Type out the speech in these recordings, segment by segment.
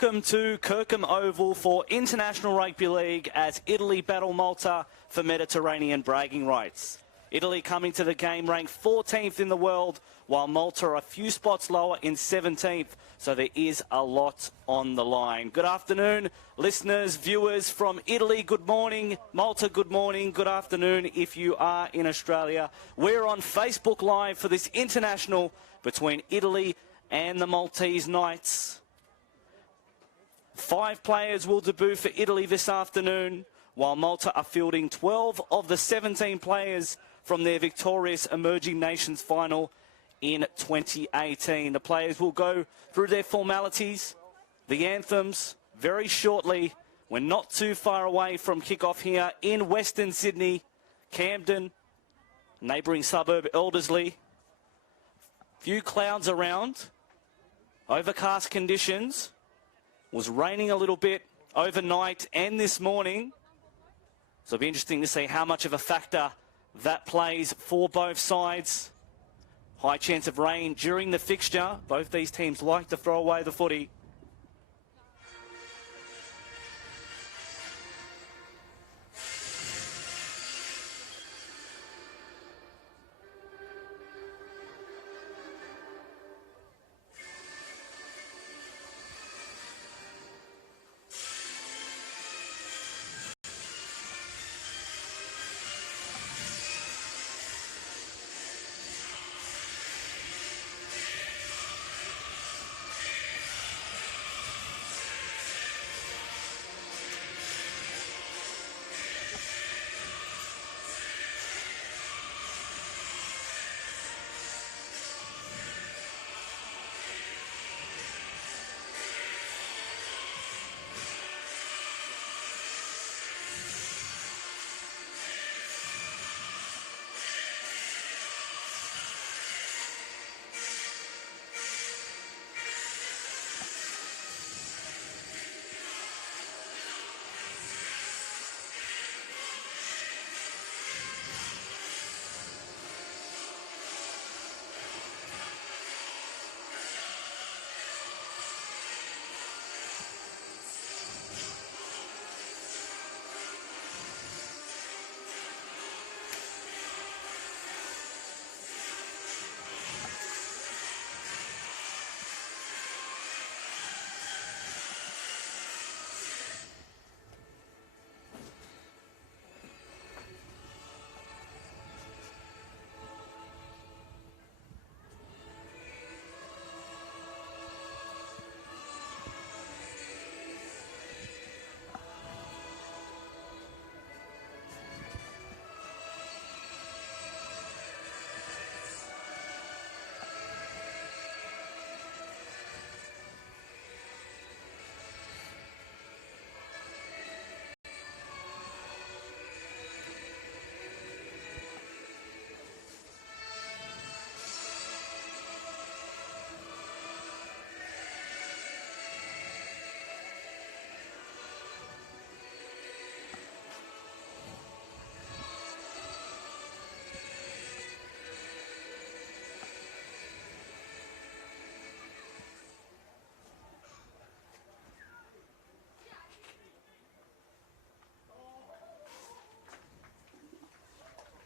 Welcome to Kirkham Oval for International Rugby League as Italy battle Malta for Mediterranean bragging rights. Italy coming to the game ranked 14th in the world, while Malta are a few spots lower in 17th, so there is a lot on the line. Good afternoon, listeners, viewers from Italy, good morning. Malta, good morning, good afternoon if you are in Australia. We're on Facebook Live for this international between Italy and the Maltese Knights. 5 players will debut for Italy this afternoon, while Malta are fielding 12 of the 17 players from their victorious Emerging Nations final in 2018. The players will go through their formalities, the anthems, very shortly. We're not too far away from kickoff here in Western Sydney, Camden, neighbouring suburb Elderslie. Few clouds around, overcast conditions. Was raining a little bit overnight and this morning. So it'll be interesting to see how much of a factor that plays for both sides. High chance of rain during the fixture. Both these teams like to throw away the footy.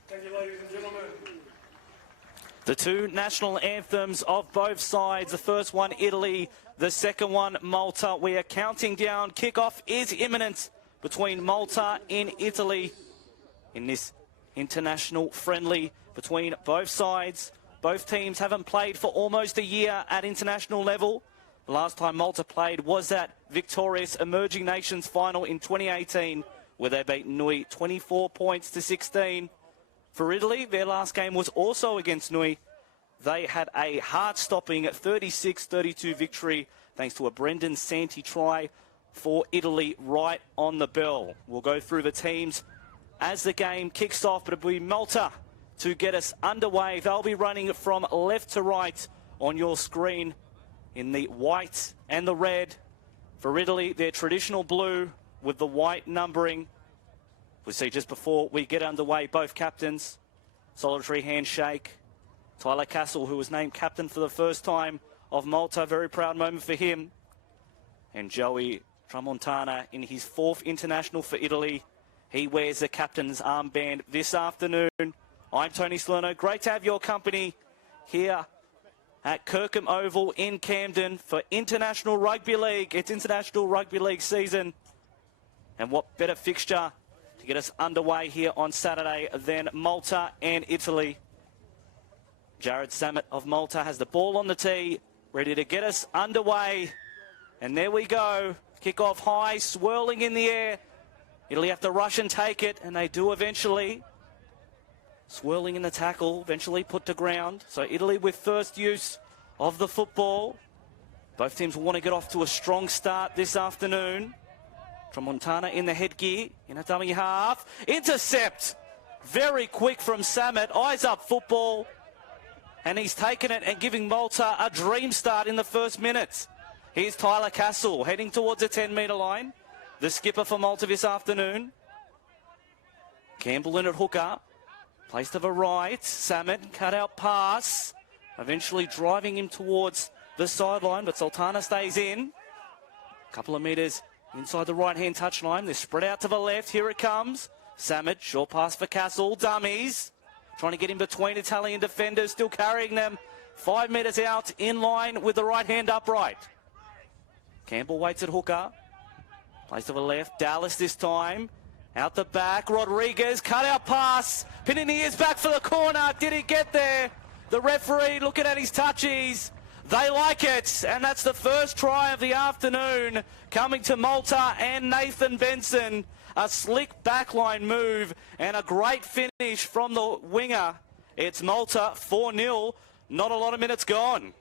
Thank you, ladies and gentlemen. The two national anthems of both sides. The first one, Italy. The second one, Malta. We are counting down. Kickoff is imminent between Malta and Italy in this international friendly between both sides. Both teams haven't played for almost a year at international level. The last time Malta played was that victorious Emerging Nations final in 2018, where they beat Nui 24 points to 16. For Italy, their last game was also against Nui. They had a heart-stopping 36-32 victory thanks to a Brendan Santi try for Italy right on the bell. We'll go through the teams as the game kicks off, but it'll be Malta to get us underway. They'll be running from left to right on your screen in the white and the red. For Italy, their traditional blue with the white numbering. We see just before we get underway, both captains, solitary handshake. Tyler Castle, who was named captain for the first time of Malta, very proud moment for him. And Joey Tramontana in his 4th international for Italy. He wears the captain's armband this afternoon. I'm Tony Salerno. Great to have your company here at Kirkham Oval in Camden for International Rugby League. It's International Rugby League season. And what better fixture to get us underway here on Saturday than Malta and Italy. Jared Samet of Malta has the ball on the tee, ready to get us underway. And there we go. Kick off high, swirling in the air. Italy have to rush and take it, and they do eventually. Swirling in the tackle, eventually put to ground. So Italy with first use of the football. Both teams want to get off to a strong start this afternoon. Tramontana in the headgear, in a dummy half. Intercept! Very quick from Samet. Eyes up football. And he's taken it and giving Malta a dream start in the first minutes. Here's Tyler Castle heading towards the 10-metre line. The skipper for Malta this afternoon. Campbell in at hooker. Place to the right. Samet, cut out pass. Eventually driving him towards the sideline, but Sultana stays in. A couple of metres inside the right-hand touchline. They're spread out to the left. Here it comes. Samet, short pass for Castle. Dummies. Trying to get in between Italian defenders. Still carrying them 5 metres out in line with the right hand upright. Campbell waits at hooker. Plays to the left. Dallas this time. Out the back. Rodriguez. Cut out pass. Pininiers back for the corner. Did he get there? The referee looking at his touchies. They like it. And that's the first try of the afternoon coming to Malta and Nathan Benson. A slick backline move and a great finish from the winger. It's Malta 4-0. Not a lot of minutes gone.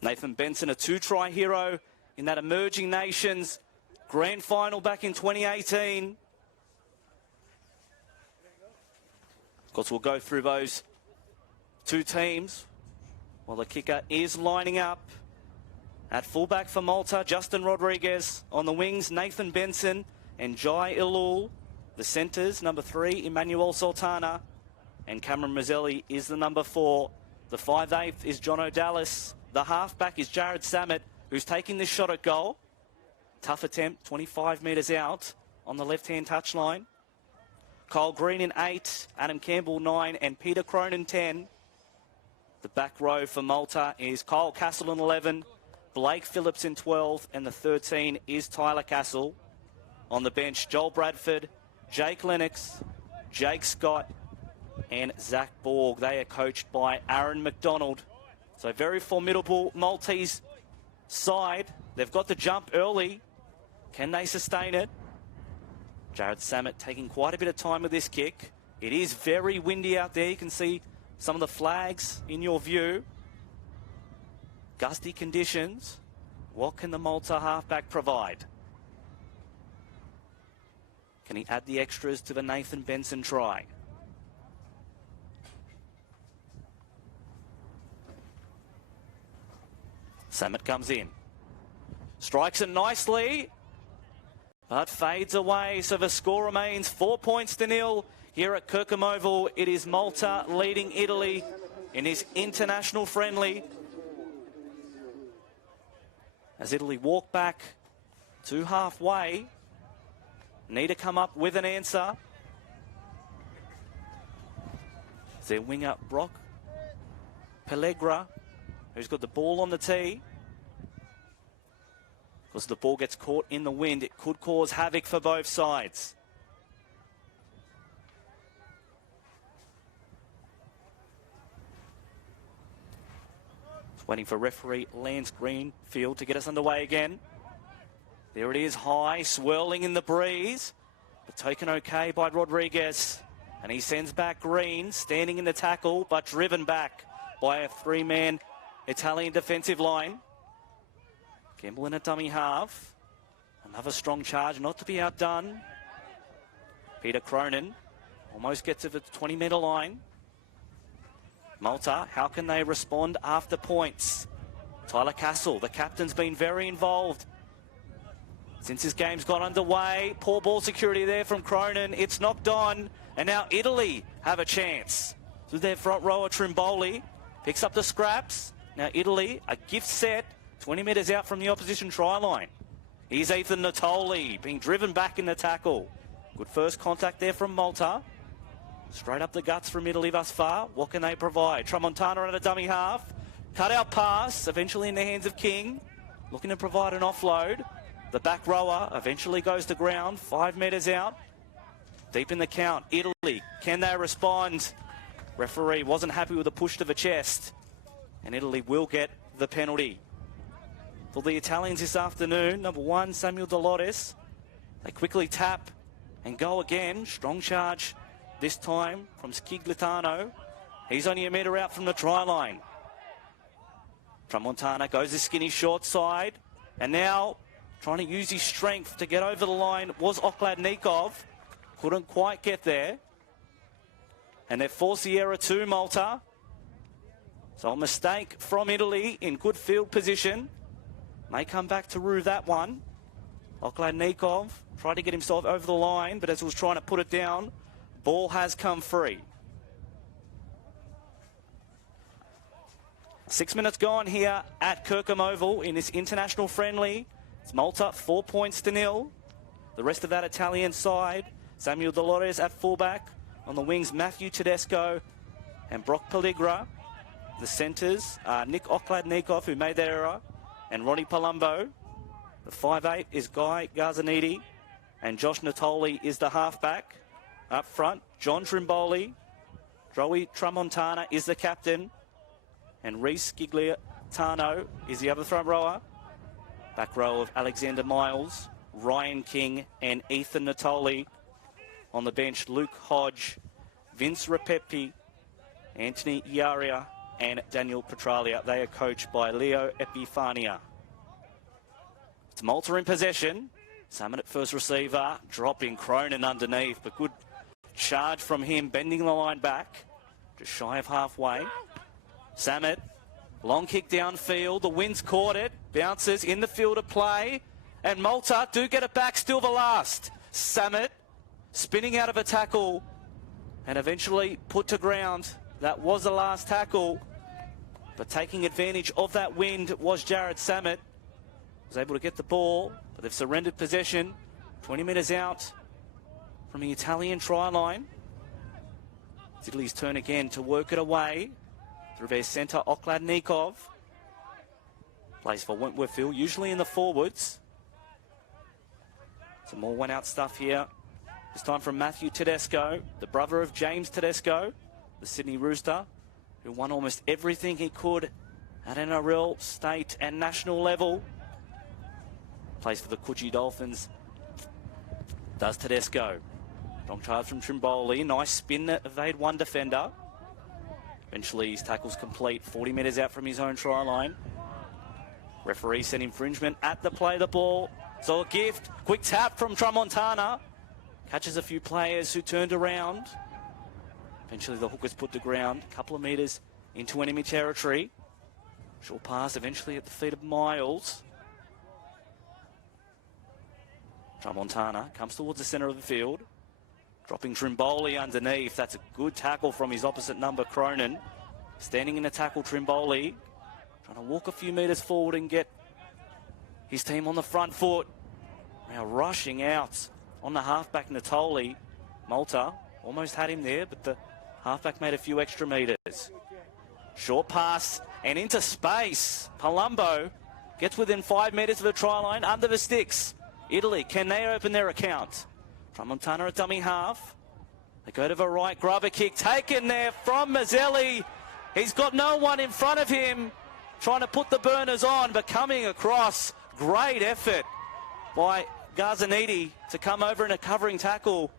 Nathan Benson, a 2-try hero in that Emerging Nations Grand Final back in 2018. Of course, we'll go through those two teams while the kicker is lining up. At fullback for Malta, Justin Rodriguez. On the wings, Nathan Benson and Jai Ilul. The centres, number 3, Emmanuel Sultana. And Cameron Mazzelli is the number 4. The 5'8" is John O'Dallas. The halfback is Jared Samet, who's taking this shot at goal. Tough attempt, 25 metres out on the left-hand touchline. Kyle Green in 8, Adam Campbell 9, and Peter Cronin 10. The back row for Malta is Kyle Castle in 11, Blake Phillips in 12, and the 13 is Tyler Castle. On the bench, Joel Bradford, Jake Lennox, Jake Scott, and Zach Borg. They are coached by Aaron McDonald. So very formidable Maltese side. They've got the jump early. Can they sustain it? Jared Samet taking quite a bit of time with this kick. It is very windy out there. You can see some of the flags in your view. Gusty conditions. What can the Malta halfback provide? Can he add the extras to the Nathan Benson try? Samet comes in. Strikes it nicely, but fades away. So the score remains 4 points to 0 here at Kirkham Oval. It is Malta leading Italy in this international friendly. As Italy walk back to halfway, need to come up with an answer. Their winger, Brock Pellegra, who's got the ball on the tee. Because the ball gets caught in the wind, it could cause havoc for both sides. Just waiting for referee Lance Greenfield to get us underway again. There it is, high, swirling in the breeze. But taken okay by Rodriguez. And he sends back Green, standing in the tackle, but driven back by a 3-man Italian defensive line. Campbell in a dummy half. Another strong charge, not to be outdone. Peter Cronin almost gets to the 20-metre line. Malta, how can they respond after points? Tyler Castle, the captain's been very involved. since this game's got underway. Poor ball security there from Cronin. It's knocked on, and now Italy have a chance. So their front rower, Trimboli, picks up the scraps. Now Italy, a gift set, 20 metres out from the opposition try line. Here's Ethan Natoli being driven back in the tackle. Good first contact there from Malta. Straight up the guts from Italy thus far. What can they provide? Tramontana at a dummy half. Cut out pass, eventually in the hands of King. Looking to provide an offload. The back rower eventually goes to ground, 5 metres out. Deep in the count, Italy, can they respond? Referee wasn't happy with the push to the chest, and Italy will get the penalty. For the Italians this afternoon, number 1, Samuel Dolores. They quickly tap and go again. Strong charge this time from Sciglitano. He's only a metre out from the try line. Tramontana goes the skinny short side, and now trying to use his strength to get over the line was Okladnikov. Couldn't quite get there. And they force the error to Malta. So a mistake from Italy in good field position. May come back to rue that one. Okladnikov tried to get himself over the line, but as he was trying to put it down, ball has come free. 6 minutes gone here at Kirkham Oval in this international friendly. It's Malta 4 points to 0. The rest of that Italian side, Samuel Dolores at fullback. On the wings, Matthew Tedesco and Brock Pelligra. The centres are Nick Okladnikov, who made that error, and Ronnie Palumbo. The 5'8" is Guy Garzaniti, and Josh Natoli is the halfback. Up front, John Trimboli. Joey Tramontana is the captain, and Reece Sciglitano is the other front rower. Back row of Alexander Miles, Ryan King, and Ethan Natoli. On the bench, Luke Hodge, Vince Rapepi, Anthony Iaria, and Daniel Petralia. They are coached by Leo Epifania. It's Malta in possession. Samet at first receiver, dropping Cronin underneath, but good charge from him, bending the line back, just shy of halfway. Samet, long kick downfield, the wind's caught it, bounces in the field of play, and Malta do get it back, still the last. Samet spinning out of a tackle and eventually put to ground. That was the last tackle, but taking advantage of that wind was Jared Samet. Was able to get the ball, but they've surrendered possession. 20 metres out from the Italian try line. It's Italy's turn again to work it away through their centre, Okladnikov. Plays for Wentworthville, usually in the forwards. Some more one-out stuff here. This time from Matthew Tedesco, the brother of James Tedesco, the Sydney Rooster, who won almost everything he could at NRL, state and national level. Plays for the Coogee Dolphins. Does Tedesco. Strong charge from Trimboli. Nice spin that evade one defender. Eventually his tackle's complete. 40 metres out from his own try line. Referee said infringement at the play of the ball. So a gift. Quick tap from Tramontana. Catches a few players who turned around. Eventually the hook was put to ground. A couple of metres into enemy territory. Short pass eventually at the feet of Miles. Tramontana comes towards the centre of the field. Dropping Trimboli underneath. That's a good tackle from his opposite number, Cronin. Standing in the tackle, Trimboli. Trying to walk a few metres forward and get his team on the front foot. Now rushing out on the halfback, Natoli. Malta almost had him there, but the halfback made a few extra metres. Short pass and into space. Palumbo gets within 5 metres of the try line, under the sticks. Italy, can they open their account? Tramontana at dummy half. They go to the right, grab a kick taken there from Mazzelli. He's got no one in front of him. Trying to put the burners on, but coming across. Great effort by Garzaniti to come over in a covering tackle.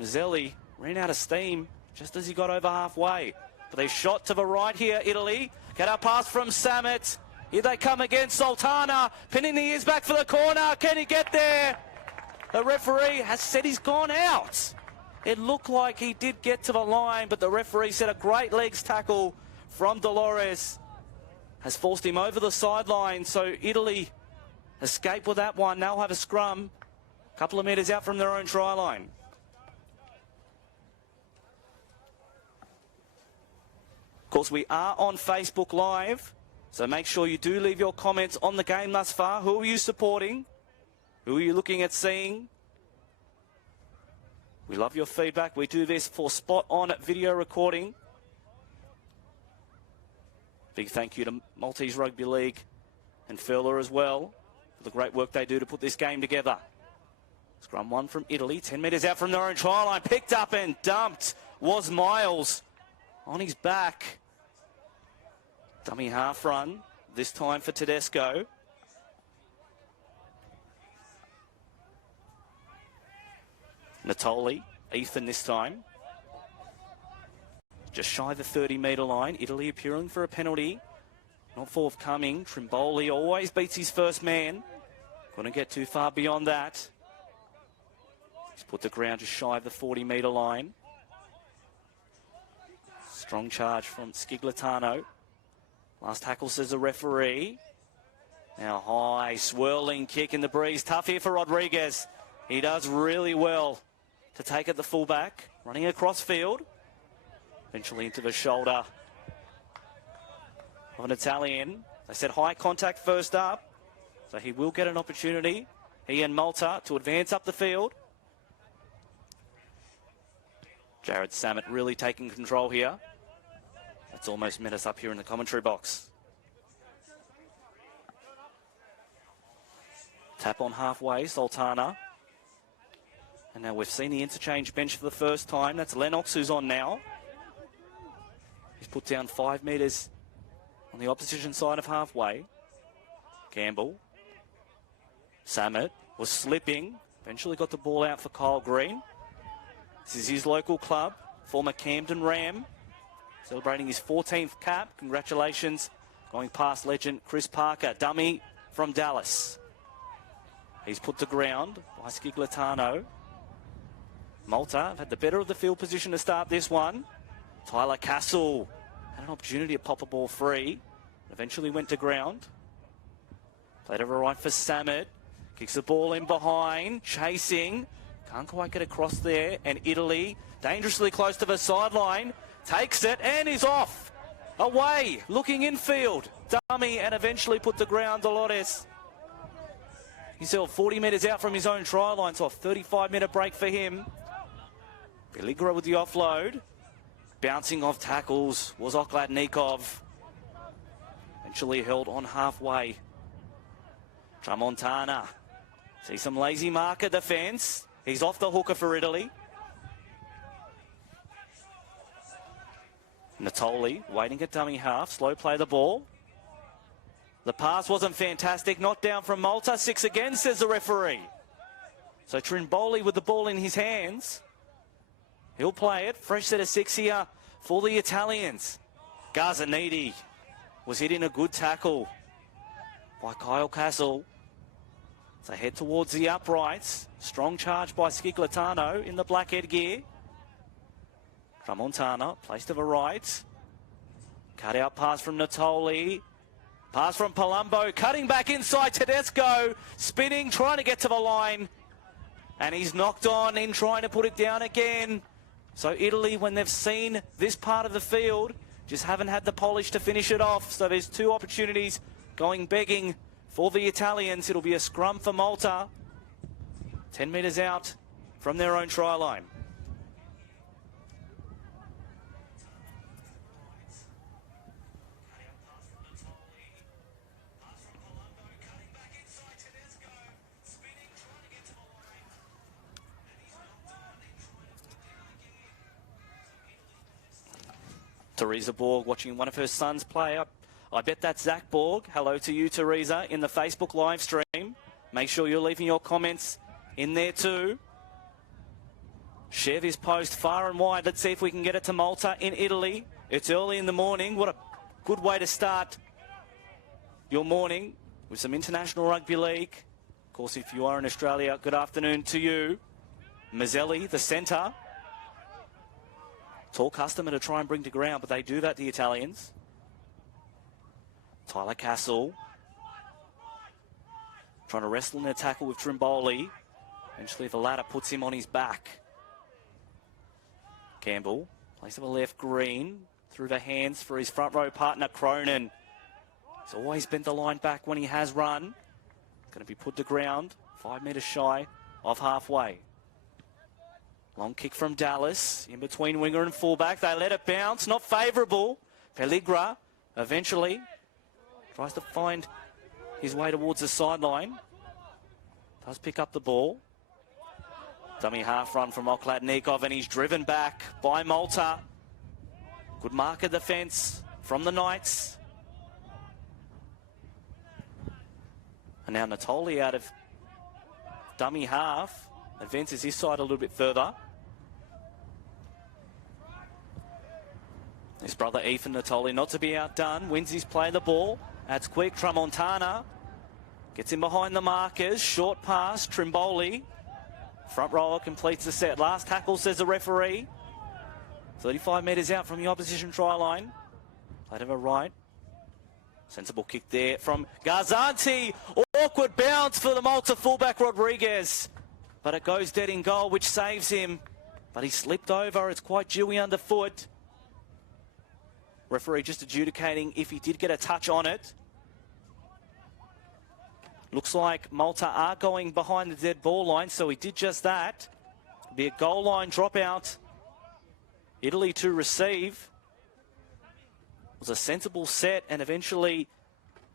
Mazzelli ran out of steam just as he got over halfway. But they shot to the right here, Italy. Get a pass from Samet. Here they come again, Sultana. Pinning the ears back for the corner. Can he get there? The referee has said he's gone out. It looked like he did get to the line, but the referee said a great legs tackle from Dolores has forced him over the sideline. So Italy escape with that one. They'll have a scrum. A couple of metres out from their own try line. Of course, we are on Facebook Live, so make sure you do leave your comments on the game thus far. Who are you supporting? Who are you looking at seeing? We love your feedback. We do this for spot-on video recording. Big thank you to Maltese Rugby League and Furler as well for the great work they do to put this game together. Scrum one from Italy, 10 metres out from their own try line. Picked up and dumped was Miles on his back. Dummy half run, this time for Tedesco. Natoli, Ethan this time. Just shy of the 30-metre line. Italy appearing for a penalty. Not forthcoming. Trimboli always beats his first man. Couldn't get too far beyond that. He's put the ground just shy of the 40-metre line. Strong charge from Sciglitano. Last tackle, says the referee. Now high, swirling kick in the breeze. Tough here for Rodriguez. He does really well to take at the fullback. Running across field. Eventually into the shoulder of an Italian. They said high contact first up. So he will get an opportunity, he and Malta, to advance up the field. Jared Samet really taking control here. That's almost met us up here in the commentary box. Tap on halfway, Sultana. And now we've seen the interchange bench for the first time. That's Lennox who's on now. He's put down 5 metres on the opposition side of halfway. Campbell. Samet was slipping. Eventually got the ball out for Kyle Green. This is his local club, former Camden Ram. Celebrating his 14th cap. Congratulations. Going past legend Chris Parker. Dummy from Dallas. He's put to ground by Sciglitano. Malta have had the better of the field position to start this one. Tyler Castle had an opportunity to pop a ball free. Eventually went to ground. Played over right for Samet. Kicks the ball in behind. Chasing. Can't quite get across there. And Italy dangerously close to the sideline. Takes it and is off. Away. Looking infield. Dummy and eventually put to ground Dolores. He's held 40 metres out from his own try line. So a 35-minute break for him. Belligra with the offload. Bouncing off tackles was Okladnikov. Eventually held on halfway. Tramontana. See some lazy marker defence. He's off the hooker for Italy. Natoli waiting at dummy half. Slow play the ball. The pass wasn't fantastic. Knocked down from Malta. 6 again, says the referee. So Trimboli with the ball in his hands. He'll play it. Fresh set of 6 here for the Italians. Gazzaniti was hitting a good tackle by Kyle Castle. So head towards the uprights. Strong charge by Sciglitano in the black headgear. Tramontana, placed to the right. Cut out pass from Natoli. Pass from Palumbo, cutting back inside Tedesco. Spinning, trying to get to the line. And he's knocked on in trying to put it down again. So Italy, when they've seen this part of the field, just haven't had the polish to finish it off. So there's 2 opportunities going begging for the Italians. It'll be a scrum for Malta. 10 metres out from their own try line. Teresa Borg watching one of her sons play. I bet that's Zach Borg. Hello to you, Teresa, in the Facebook live stream. Make sure you're leaving your comments in there too. Share this post far and wide. Let's see if we can get it to Malta in Italy. It's early in the morning. What a good way to start your morning with some international rugby league. Of course, if you are in Australia, good afternoon to you. Mazzelli, the centre. Tall customer to try and bring to ground, but they do that, the Italians. Tyler Castle. trying to wrestle in a tackle with Trimboli. Eventually the ladder puts him on his back. Campbell plays to the left, Green, through the hands for his front row partner, Cronin. He's always bent the line back when he has run. Going to be put to ground, 5 metres shy of halfway. Long kick from Dallas, in between winger and fullback. They let it bounce, not favourable. Pelligra eventually tries to find his way towards the sideline. Does pick up the ball. Dummy half run from Okladnikov, and he's driven back by Malta. Good marker defence from the Knights. And now Natoli out of dummy half. Advances his side a little bit further. His brother Ethan Natoli, not to be outdone, wins his play the ball. That's quick. Tramontana gets in behind the markers. Short pass. Trimboli. Front rower completes the set. Last tackle, says the referee. 35 metres out from the opposition try line. Play to the right. Sensible kick there from Garzanti. Awkward bounce for the Malta fullback Rodriguez. But it goes dead in goal, which saves him. But he slipped over. It's quite dewy underfoot. Referee just adjudicating if he did get a touch on it. Looks like Malta are going behind the dead ball line, so he did just that. Be a goal line dropout. Italy to receive. It was a sensible set, and eventually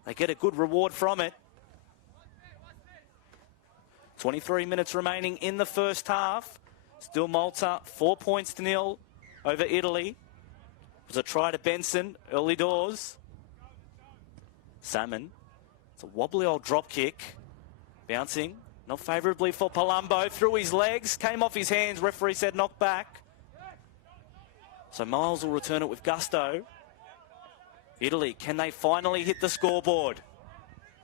they get a good reward from it. 23 minutes remaining in the first half. Still Malta 4 points to 0 over Italy. It was a try to Benson early doors. Salmon. It's a wobbly old drop kick. Bouncing. Not favourably for Palumbo. Through his legs. Came off his hands. Referee said knock back. So Miles will return it with gusto. Italy, can they finally hit the scoreboard?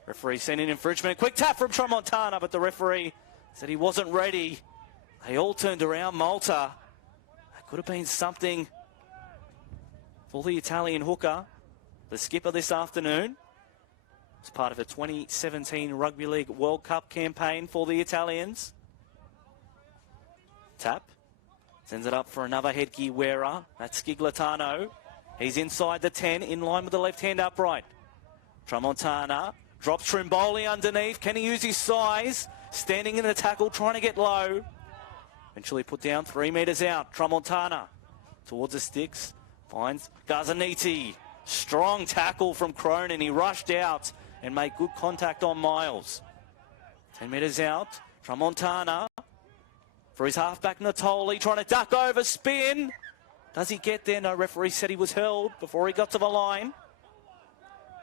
Referee sent in infringement. Quick tap from Tramontana, but the referee said he wasn't ready. They all turned around. Malta. That could have been something for the Italian hooker, the skipper this afternoon. It's part of the 2017 Rugby League World Cup campaign for the Italians. Tap. Sends it up for another headgear wearer. That's Sciglitano. He's inside the 10, in line with the left-hand upright. Tramontana drops Trimboli underneath. Can he use his size? Standing in the tackle, trying to get low. Eventually put down 3 metres out. Tramontana towards the sticks. Finds Garzaniti. Strong tackle from Cronin. He rushed out and made good contact on Miles. 10 metres out. Tramontana for his halfback Natoli. Trying to duck over, spin. Does he get there? No, referee said he was held before he got to the line.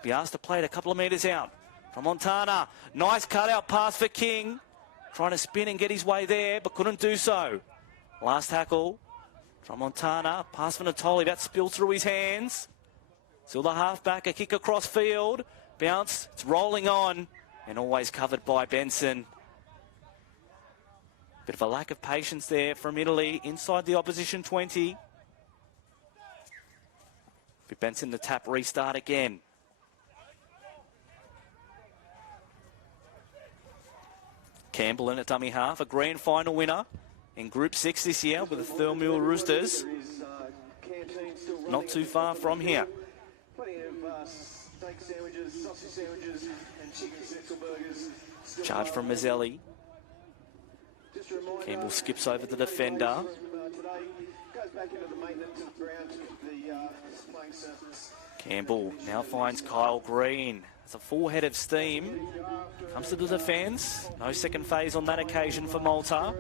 Be asked to play it a couple of metres out. Tramontana. Nice cutout pass for King. Trying to spin and get his way there, but couldn't do so. Last tackle. Tramontana. Pass for Natoli. That spilled through his hands. Still the halfback. A kick across field. Bounce. It's rolling on. And always covered by Benson. Bit of a lack of patience there from Italy inside the opposition 20. Benson the tap, restart again. Campbell in at dummy half, a grand final winner in Group 6 this year with the Thurmule Roosters. Not too far from here. Charge from Mazzelli. Campbell skips over the defender. Campbell now finds Kyle Green. It's a full head of steam. Comes to the defence. No second phase on that occasion for Malta.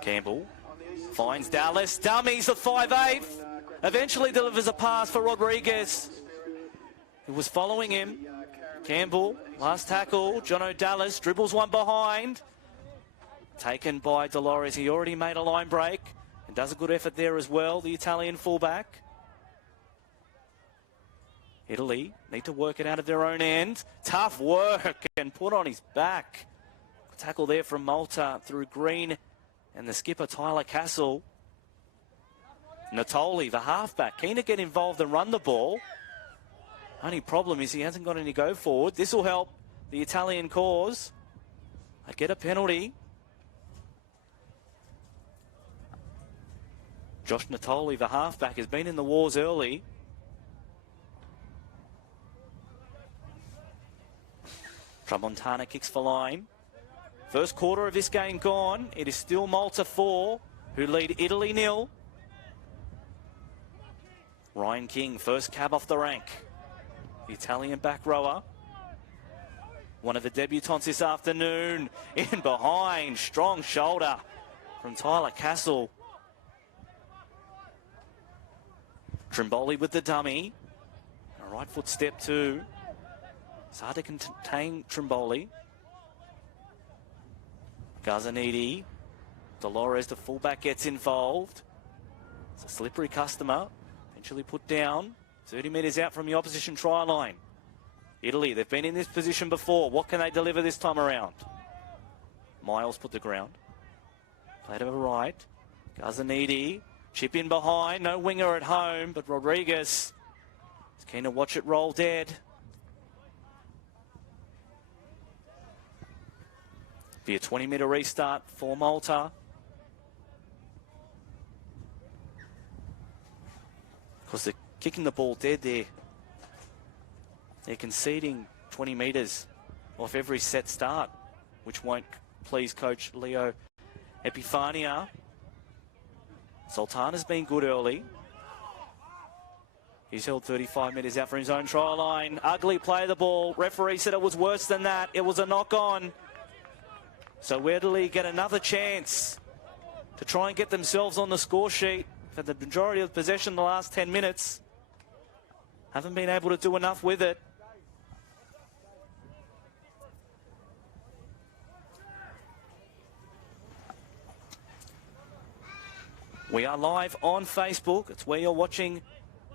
Campbell finds Dallas. Dummies the 5'8". Eventually delivers a pass for Rodriguez, who was following him. Campbell, last tackle. Jono Dallas dribbles one behind. Taken by Dolores. He already made a line break and does a good effort there as well, the Italian fullback. Italy need to work it out of their own end. Tough work and put on his back. Tackle there from Malta through Green and the skipper Tyler Castle. Natoli, the halfback, keen to get involved and run the ball. Only problem is he hasn't got any go forward. This will help the Italian cause. They get a penalty. Josh Natoli, the halfback, has been in the wars early. Tramontana kicks for line. First quarter of this game gone. It is still Malta 4, who lead Italy 0. Ryan King, first cab off the rank. The Italian back rower. One of the debutants this afternoon. In behind, strong shoulder from Tyler Castle. Trimboli with the dummy. A right foot step too. It's hard to contain Trimboli. Gazzanidi. Dolores, the fullback, gets involved. It's a slippery customer. Eventually put down. 30 metres out from the opposition try line. Italy, they've been in this position before. What can they deliver this time around? Miles put the ground. Play to the right. Gazzanidi. Chip in behind. No winger at home, but Rodriguez is keen to watch it roll dead. Be a 20-metre restart for Malta. Because they're kicking the ball dead there. They're conceding 20 metres off every set start, which won't please coach Leo Epifania. Sultana's been good early. He's held 35 metres out from his own try line. Ugly play of the ball. Referee said it was worse than that. It was a knock-on. So where do Italy get another chance to try and get themselves on the score sheet? For the majority of possession the last 10 minutes. Haven't been able to do enough with it. We are live on Facebook. It's where you're watching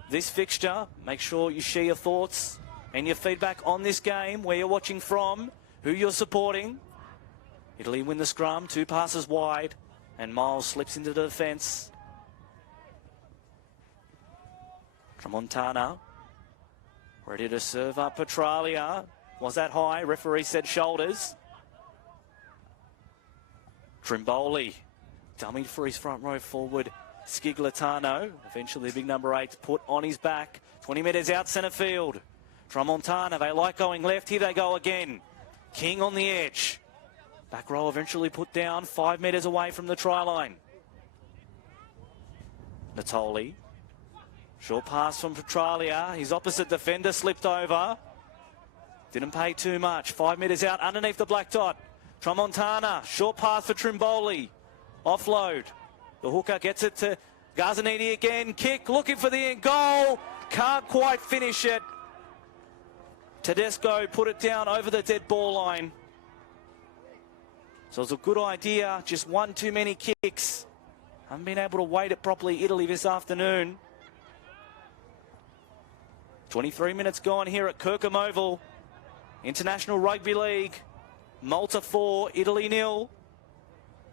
this fixture. Make sure you share your thoughts and your feedback on this game, where you're watching from, who you're supporting. Italy win the scrum, 2 passes wide, and Miles slips into the defence. Tramontana ready to serve up Petralia. Was that high? Referee said shoulders. Trimboli, dummy for his front row forward. Skiglitano, eventually the big number 8, put on his back. 20 metres out centre field. Tramontana, they like going left. Here they go again. King on the edge. Back row eventually put down 5 metres away from the try line. Natoli. Short pass from Petralia. His opposite defender slipped over. Didn't pay too much. 5 metres out underneath the black dot. Tramontana. Short pass for Trimboli. Offload. The hooker gets it to Gazzanidi again. Kick, looking for the end goal. Can't quite finish it. Tedesco put it down over the dead ball line. So it's a good idea. Just one too many kicks. Haven't been able to weight it properly, Italy, this afternoon. 23 minutes gone here at Kirkham Oval. International Rugby League. Malta 4, Italy 0.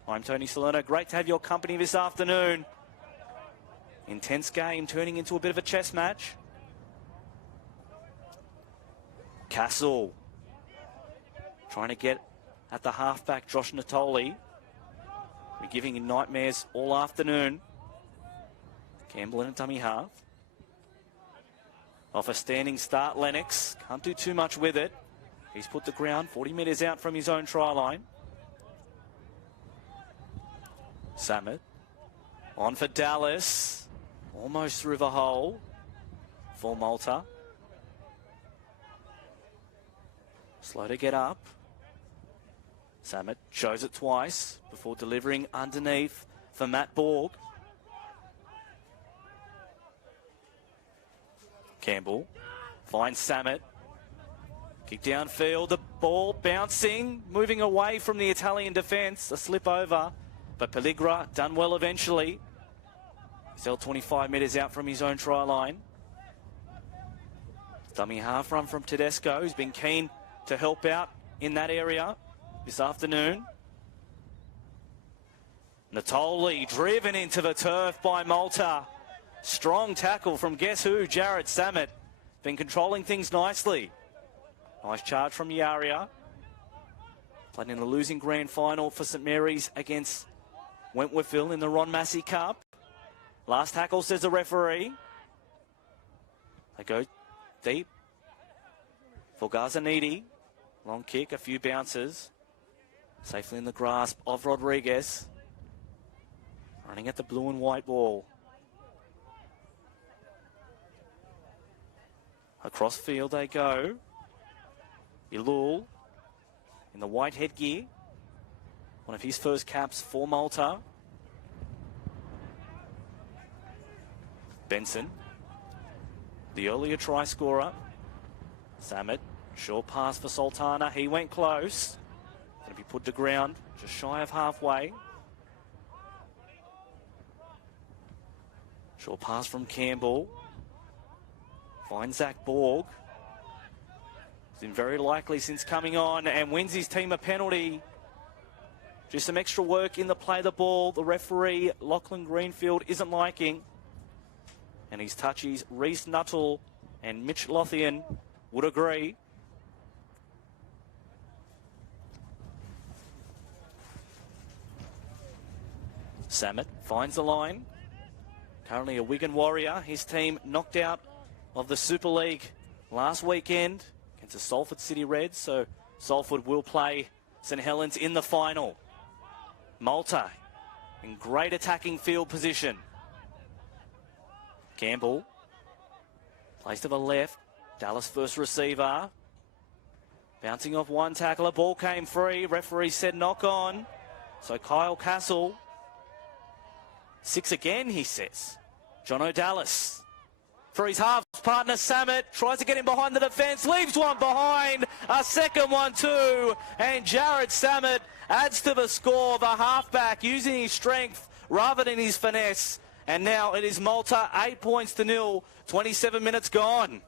I'm Tony Salerno. Great to have your company this afternoon. Intense game turning into a bit of a chess match. Castle trying to get at the halfback, Josh Natoli. We're giving him nightmares all afternoon. Campbell in a dummy half. Off a standing start, Lennox. Can't do too much with it. He's put the ground 40 metres out from his own try line. Samet on for Dallas. Almost through the hole for Malta. Slow to get up. Samet shows it twice before delivering underneath for Matt Borg. Campbell finds Samet. Kick downfield, the ball bouncing, moving away from the Italian defence. A slip over, but Pelligra done well eventually. He's held 25 metres out from his own try line. Dummy half run from Tedesco, who's been keen to help out in that area this afternoon. Natoli driven into the turf by Malta. Strong tackle from guess who? Jared Samet. been controlling things nicely. Nice charge from Yaria. Played in a losing grand final for St Mary's against Wentworthville in the Ron Massey Cup. Last tackle, says the referee. They go deep for Gazzanidi. Long kick, a few bounces. Safely in the grasp of Rodriguez. Running at the blue and white ball. Across field they go. Ilul in the white headgear. One of his first caps for Malta. Benson, the earlier try scorer. Samet, short pass for Sultana. He went close. Going to be put to ground, just shy of halfway. Short pass from Campbell. Finds Zach Borg. He's been very likely since coming on and wins his team a penalty. Just some extra work in the play of the ball. The referee, Lachlan Greenfield, isn't liking. And his touchies, Reece Nuttall and Mitch Lothian, would agree. Samet finds the line. Currently a Wigan Warrior. His team knocked out of the Super League last weekend against the Salford City Reds. So Salford will play St Helens in the final. Malta in great attacking field position. Campbell plays to the left. Dallas first receiver. Bouncing off one tackler. Ball came free. Referee said knock on. So Kyle Castle. 6 again, he says. John O'Dallas. For his halves partner, Samet. Tries to get him behind the defence. Leaves one behind. A second one too. And Jared Samet adds to the score. The halfback using his strength rather than his finesse. And now it is Malta 8 points to 0. 27 minutes gone.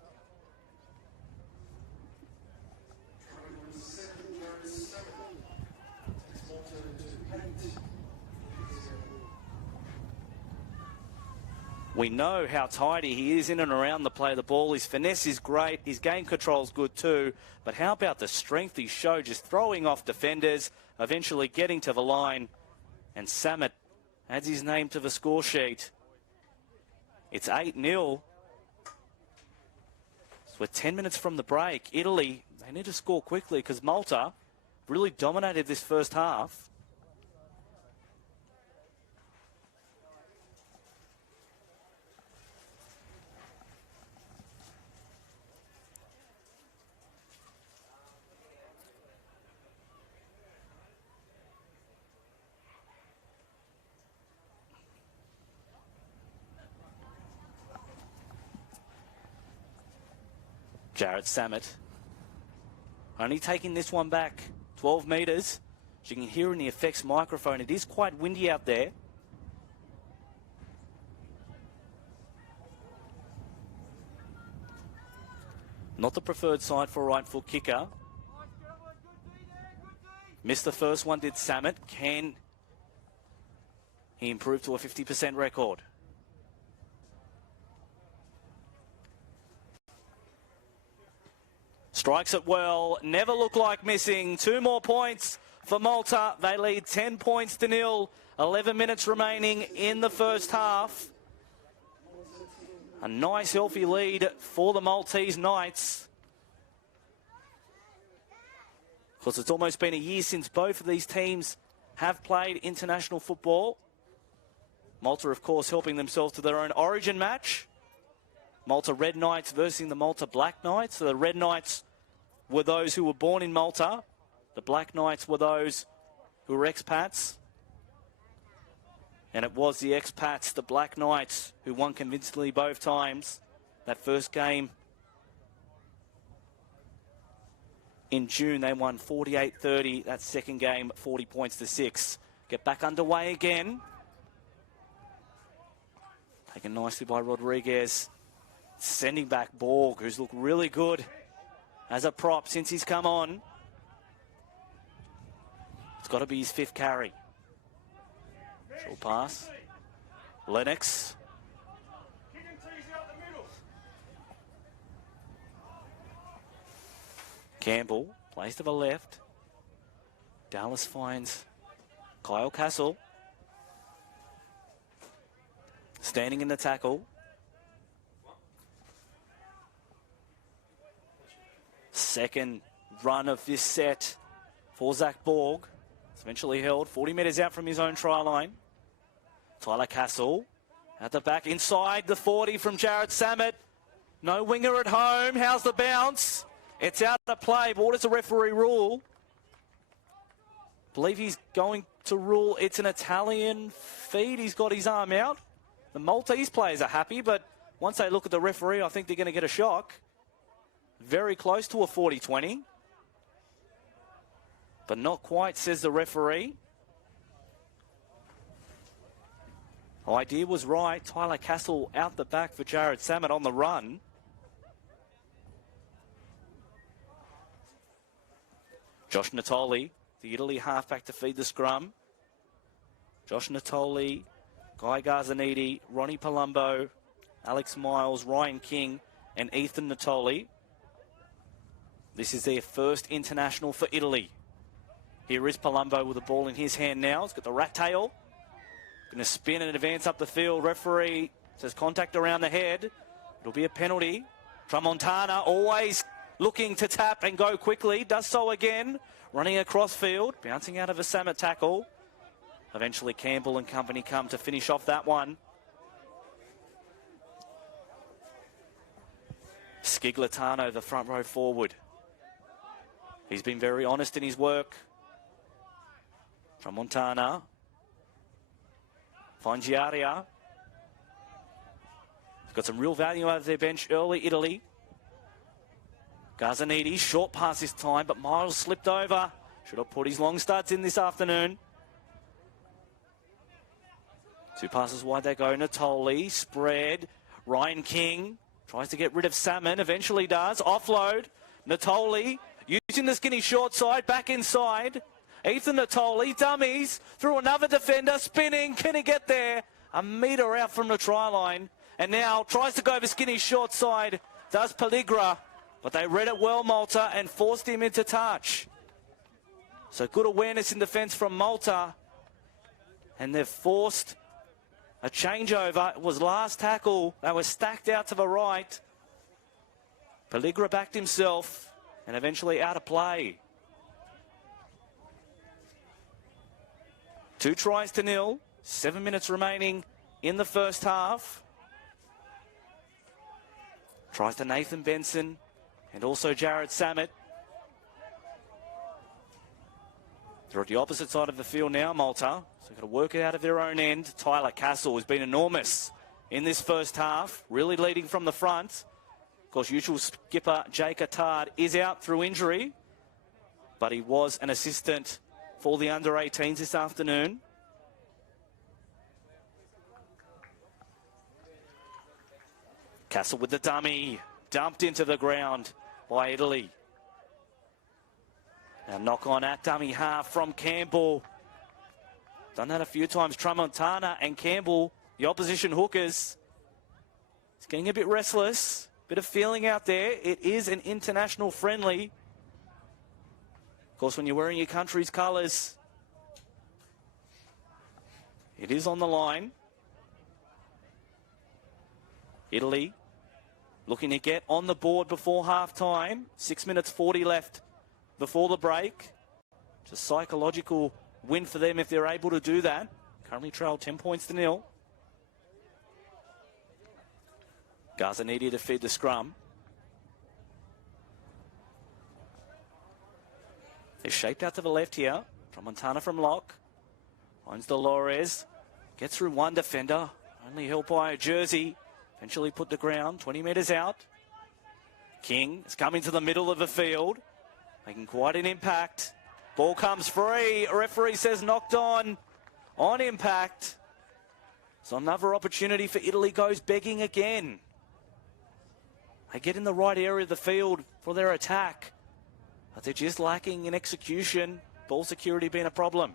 We know how tidy he is in and around the play of the ball. His finesse is great. His game control is good too. But how about the strength he showed just throwing off defenders, eventually getting to the line. And Samet adds his name to the score sheet. It's 8-0. So we're 10 minutes from the break. Italy, they need to score quickly because Malta really dominated this first half. Jared Samet only taking this one back 12 metres. As you can hear in the effects microphone, it is quite windy out there. Not the preferred side for a right foot kicker. Missed the first one, did Samet. Can he improve to a 50% record? Strikes it well, never look like missing. 2 more points for Malta. They lead 10 points to 0. 11 minutes remaining in the first half. A nice healthy lead for the Maltese Knights. Of course, it's almost been a year since both of these teams have played international football. Malta, of course, helping themselves to their own origin match. Malta Red Knights versus the Malta Black Knights. So the Red Knights were those who were born in Malta. The Black Knights were those who were expats. And it was the expats, the Black Knights, who won convincingly both times. That first game in June, they won 48-30. That second game, 40 points to 6. Get back underway again. Taken nicely by Rodriguez. Sending back Borg, who's looked really good as a prop since he's come on. It's got to be his 5th carry. Short pass. Lennox. Campbell plays to the left. Dallas finds Kyle Castle. Standing in the tackle. Second run of this set for Zach Borg. It's eventually held 40 metres out from his own try line. Tyler Castle at the back inside the 40 from Jared Samet. No winger at home. How's the bounce? It's out of play. But what does the referee rule? I believe he's going to rule it's an Italian feed. He's got his arm out. The Maltese players are happy, but once they look at the referee, I think they're going to get a shock. Very close to a 40-20. But not quite, says the referee. Idea was right. Tyler Castle out the back for Jared Samet on the run. Josh Natoli, the Italy halfback to feed the scrum. Josh Natoli, Guy Garzaniti, Ronnie Palumbo, Alex Miles, Ryan King, and Ethan Natoli. This is their first international for Italy. Here is Palumbo with the ball in his hand now. He's got the rat tail. Going to spin and advance up the field. Referee says contact around the head. It'll be a penalty. Tramontana always looking to tap and go quickly. Does so again. Running across field. Bouncing out of a Samet tackle. Eventually Campbell and company come to finish off that one. Skiglitano, the front row forward. He's been very honest in his work. Tramontana. Fongiaria. Got some real value out of their bench early, Italy. Garzaniti, short pass this time, but Miles slipped over. Should have put his long studs in this afternoon. Two passes wide they go. Natoli, spread. Ryan King tries to get rid of Salmon, eventually does. Offload. Natoli using the skinny short side, back inside. Ethan Natoli, dummies, through another defender, spinning. Can he get there? A metre out from the try line. And now tries to go over skinny short side. Does Pelligra. But they read it well, Malta, and forced him into touch. So good awareness in defence from Malta. And they've forced a changeover. It was last tackle. They were stacked out to the right. Pelligra backed himself and eventually out of play. 2-0. 7 minutes remaining in the first half. Tries to Nathan Benson and also Jared Samet. They're at the opposite side of the field now, Malta. So they've got to work it out of their own end. Tyler Castle has been enormous in this first half, really leading from the front. Of course, usual skipper Jake Attard is out through injury, but he was an assistant for the under-18s this afternoon. Castle with the dummy, dumped into the ground by Italy. Now knock on at dummy half from Campbell. Done that a few times. Tramontana and Campbell, the opposition hookers. It's getting a bit restless. Bit of feeling out there. It is an international friendly. Of course, when you're wearing your country's colours, it is on the line. Italy looking to get on the board before half-time. 6 minutes 40 left before the break. It's a psychological win for them if they're able to do that. Currently trail 10 points to 0. Garzaniti to feed the scrum. They're shaped out to the left here. Tramontana from lock. Finds Dolores. Gets through one defender. Only helped by a jersey. Eventually put to ground. 20 metres out. King is coming to the middle of the field. Making quite an impact. Ball comes free. A referee says knocked on impact. So another opportunity for Italy goes begging again. They get in the right area of the field for their attack, but they're just lacking in execution. Ball security being a problem.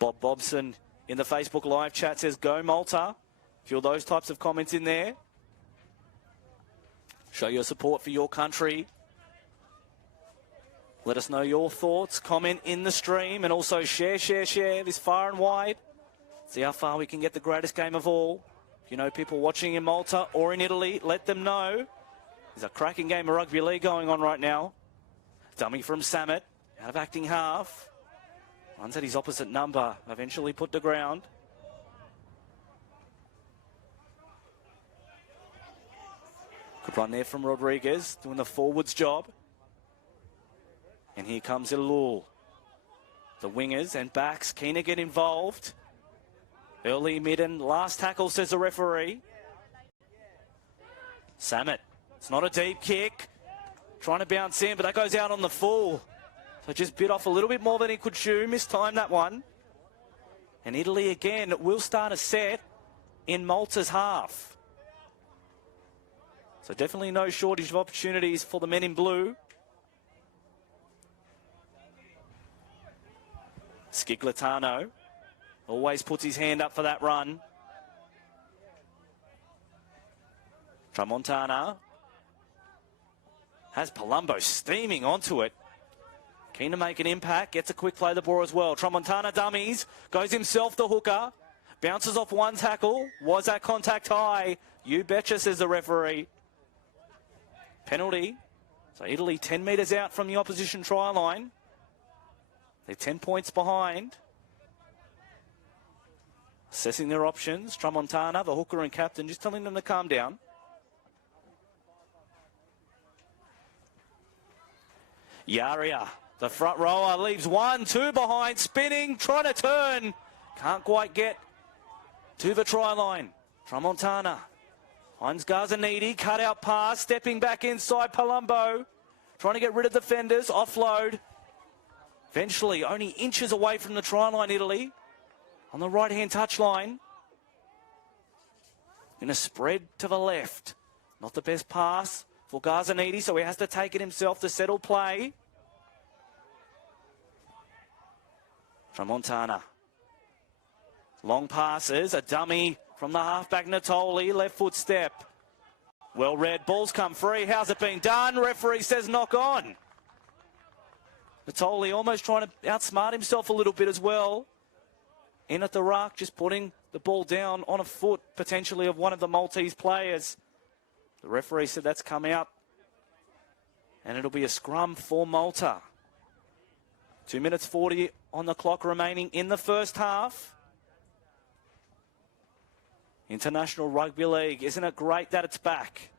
Bob Bobson in the Facebook live chat says, go Malta. Feel those types of comments in there. Show your support for your country. Let us know your thoughts. Comment in the stream and also share this far and wide. See how far we can get the greatest game of all. If you know people watching in Malta or in Italy, let them know. There's a cracking game of rugby league going on right now. Dummy from Samet, out of acting half. Runs at his opposite number, eventually put to ground. Good run there from Rodriguez, doing the forwards job. And here comes Ilul. The wingers and backs keen to get involved. Early, mid and last tackle, says the referee. Samet, it's not a deep kick. Trying to bounce in, but that goes out on the full. So just bit off a little bit more than he could chew. Mistimed that one. And Italy again will start a set in Malta's half. So definitely no shortage of opportunities for the men in blue. Skiglitano always puts his hand up for that run. Tramontana has Palumbo steaming onto it. Keen to make an impact, gets a quick play the ball as well. Tramontana dummies, goes himself the hooker, bounces off one tackle. Was that contact high? You betcha, says the referee. Penalty. So Italy 10 metres out from the opposition try line. They're 10 points behind. Assessing their options. Tramontana, the hooker and captain, just telling them to calm down. Yaria, the front rower, leaves 1-2 behind, spinning, trying to turn. Can't quite get to the try line. Tramontana. Hines Garzanidi, cut out pass, stepping back inside Palumbo. Trying to get rid of defenders, offload. Eventually, only inches away from the try line, Italy. On the right-hand touchline. In a spread to the left. Not the best pass for Garzanidi, so he has to take it himself to settle play. Tramontana. Long passes, a dummy from the halfback Natoli, left foot step. Well read, ball's come free. How's it been done? Referee says knock on. Natoli almost trying to outsmart himself a little bit as well. In at the ruck, just putting the ball down on a foot, potentially of one of the Maltese players. The referee said that's come out. And it'll be a scrum for Malta. 2 minutes 40 on the clock remaining in the first half. International Rugby League, isn't it great that it's back?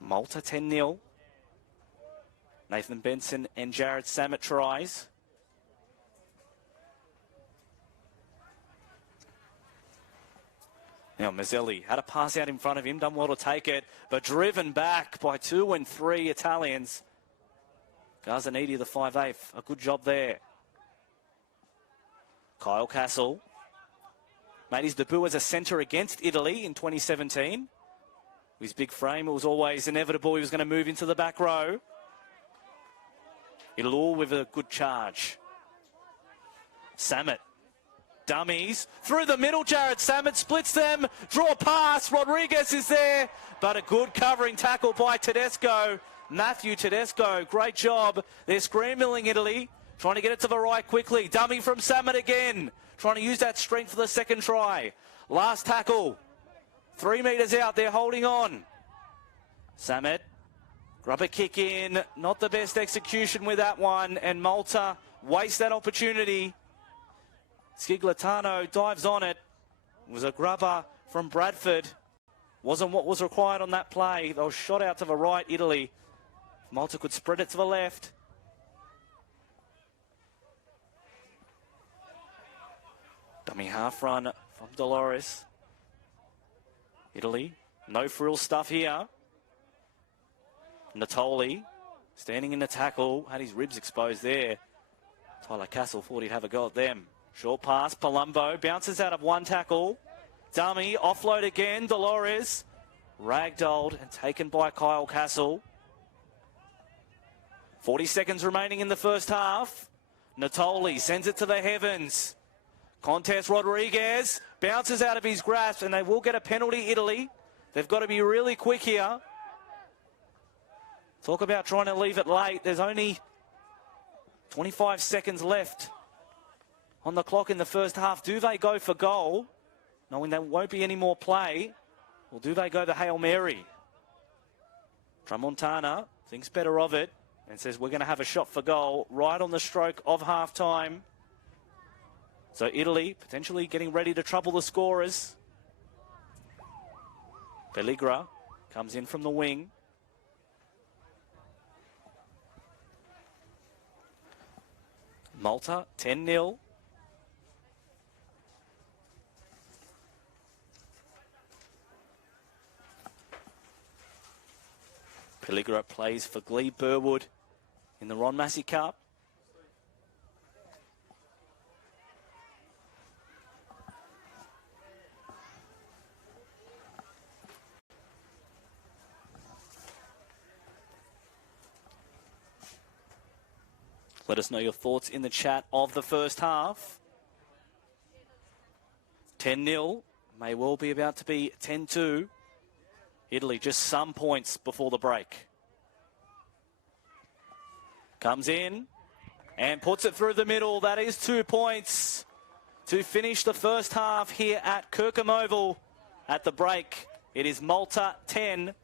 Malta 10-0. Nathan Benson and Jared Samet tries. Now Mazzelli had a pass out in front of him, done well to take it, but driven back by 2 and 3 Italians. Garzanidi, the 5'8", a good job there. Kyle Castle made his debut as a centre against Italy in 2017. With his big frame, it was always inevitable he was going to move into the back row. Ilul with a good charge. Samet. Dummies. Through the middle, Jared Samet splits them. Draw pass. Rodriguez is there. But a good covering tackle by Tedesco. Matthew Tedesco. Great job. They're scrambling Italy. Trying to get it to the right quickly. Dummy from Samet again. Trying to use that strength for the second try. Last tackle. 3 metres out. They're holding on. Samet. Grubber kick in. Not the best execution with that one. And Malta waste that opportunity. Skiglitano dives on it. It was a grubber from Bradford. Wasn't what was required on that play. They were shot out to the right, Italy. Malta could spread it to the left. Dummy half run from Dolores. Italy, no frill stuff here. Natoli, standing in the tackle, had his ribs exposed there. Tyler Castle thought he'd have a go at them. Short pass, Palumbo, bounces out of one tackle. Dummy, offload again, Dolores. Ragdolled and taken by Kyle Castle. 40 seconds remaining in the first half. Natoli sends it to the heavens. Contest Rodriguez bounces out of his grasp, and they will get a penalty, Italy. They've got to be really quick here. Talk about trying to leave it late. There's only 25 seconds left on the clock in the first half. Do they go for goal, knowing there won't be any more play? Or do they go the Hail Mary? Tramontana thinks better of it and says we're going to have a shot for goal right on the stroke of half-time. So Italy potentially getting ready to trouble the scorers. Pelligra comes in from the wing. Malta 10-0. Pelligra plays for Glebe Burwood in the Ron Massey Cup. Let us know your thoughts in the chat of the first half. 10-0, may well be about to be 10-2. Italy just some points before the break. Comes in and puts it through the middle. That is 2 points to finish the first half here at Kirkham Oval. At the break, it is Malta 10,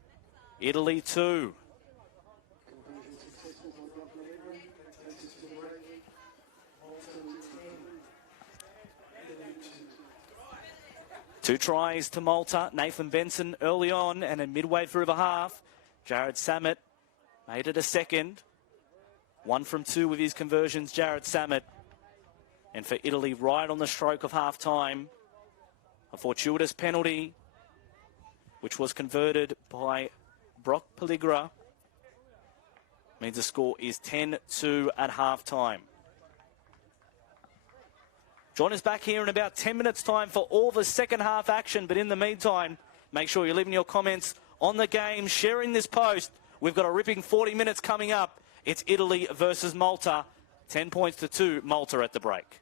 Italy 2. Two tries to Malta. Nathan Benson early on, and then midway through the half, Jared Samet made it a second. 1 from 2 with his conversions, Jared Samet. And for Italy, right on the stroke of half-time, a fortuitous penalty, which was converted by Brock Pelligra, means the score is 10-2 at half-time. Join us back here in about 10 minutes' time for all the second half action. But in the meantime, make sure you're leaving your comments on the game, sharing this post. We've got a ripping 40 minutes coming up. It's Italy versus Malta. 10 points to 2, Malta at the break.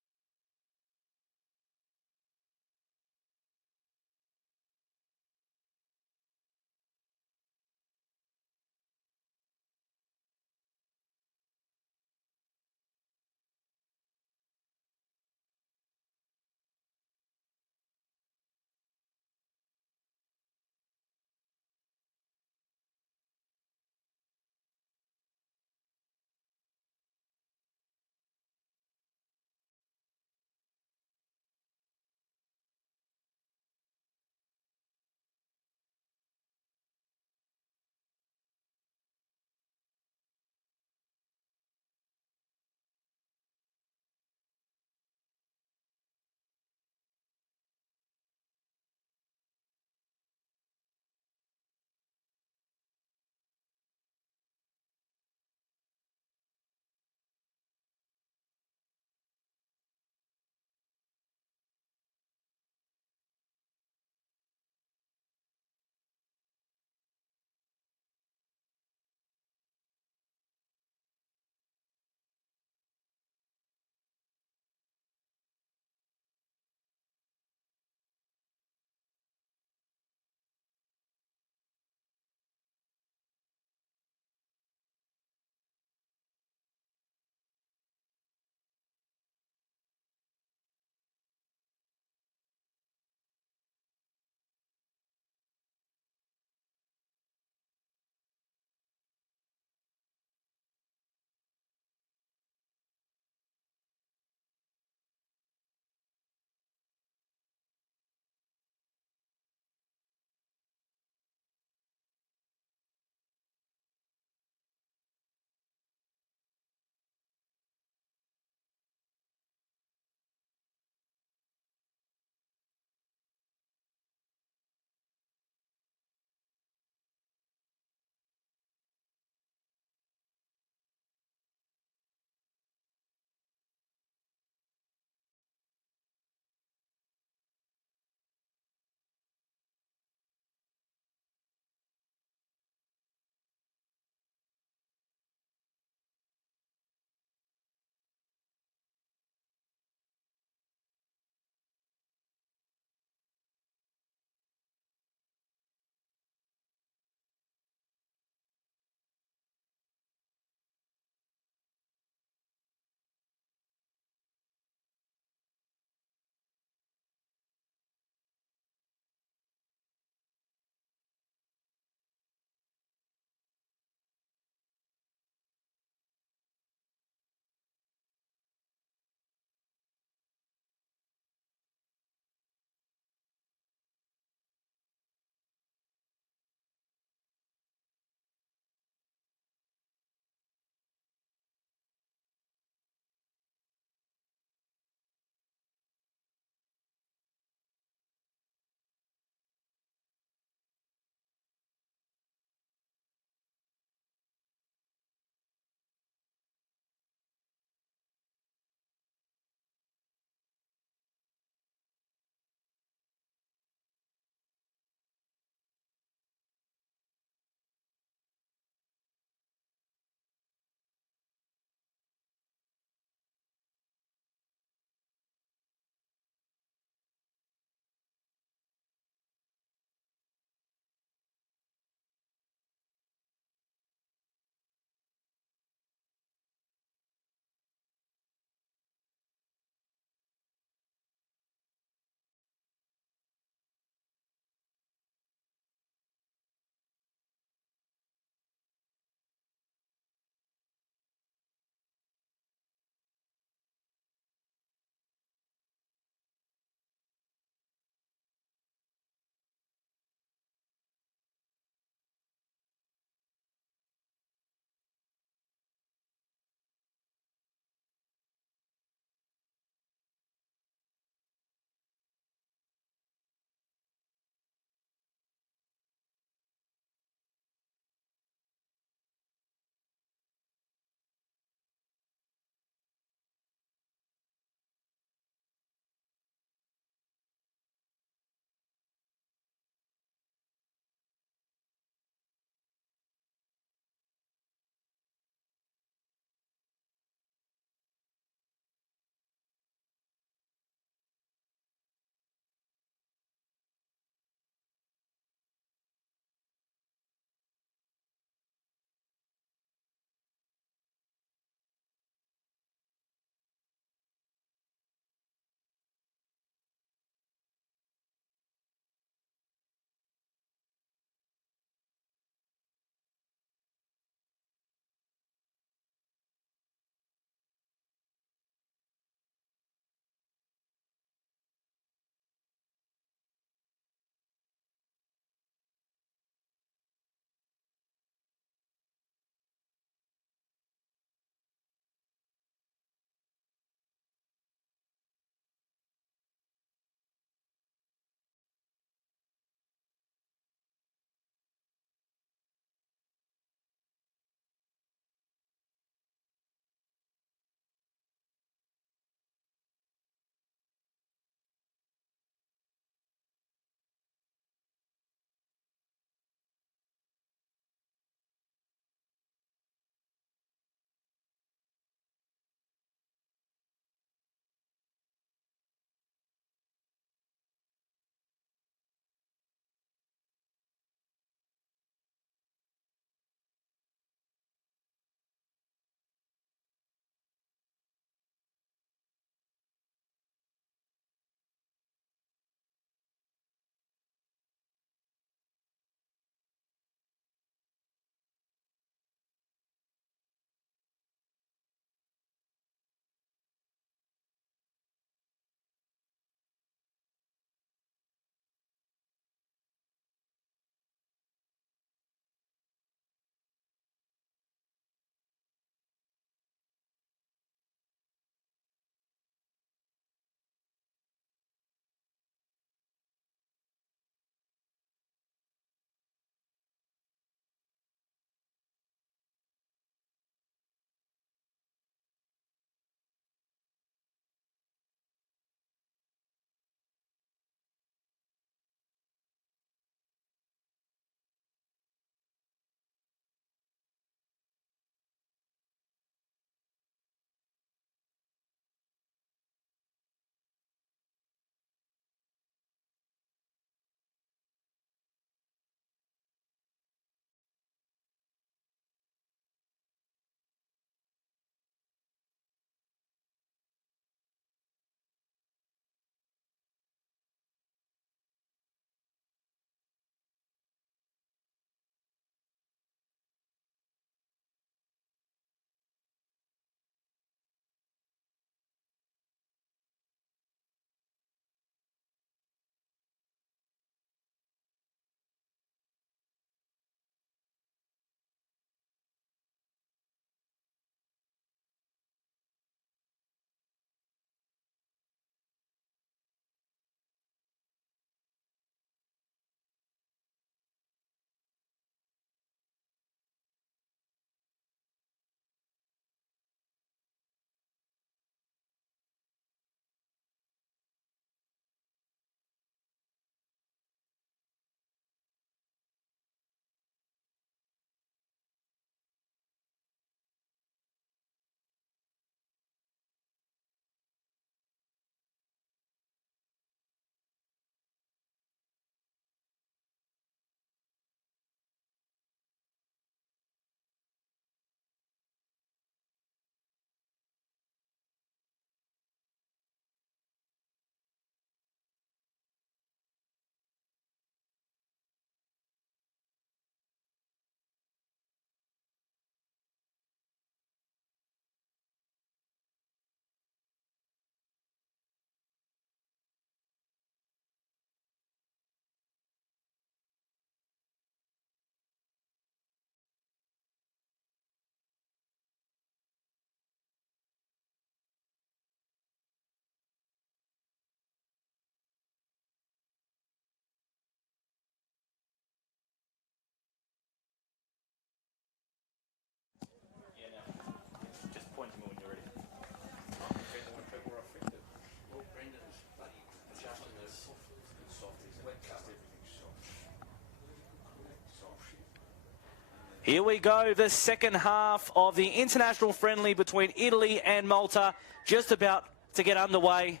Here we go, the second half of the international friendly between Italy and Malta, just about to get underway.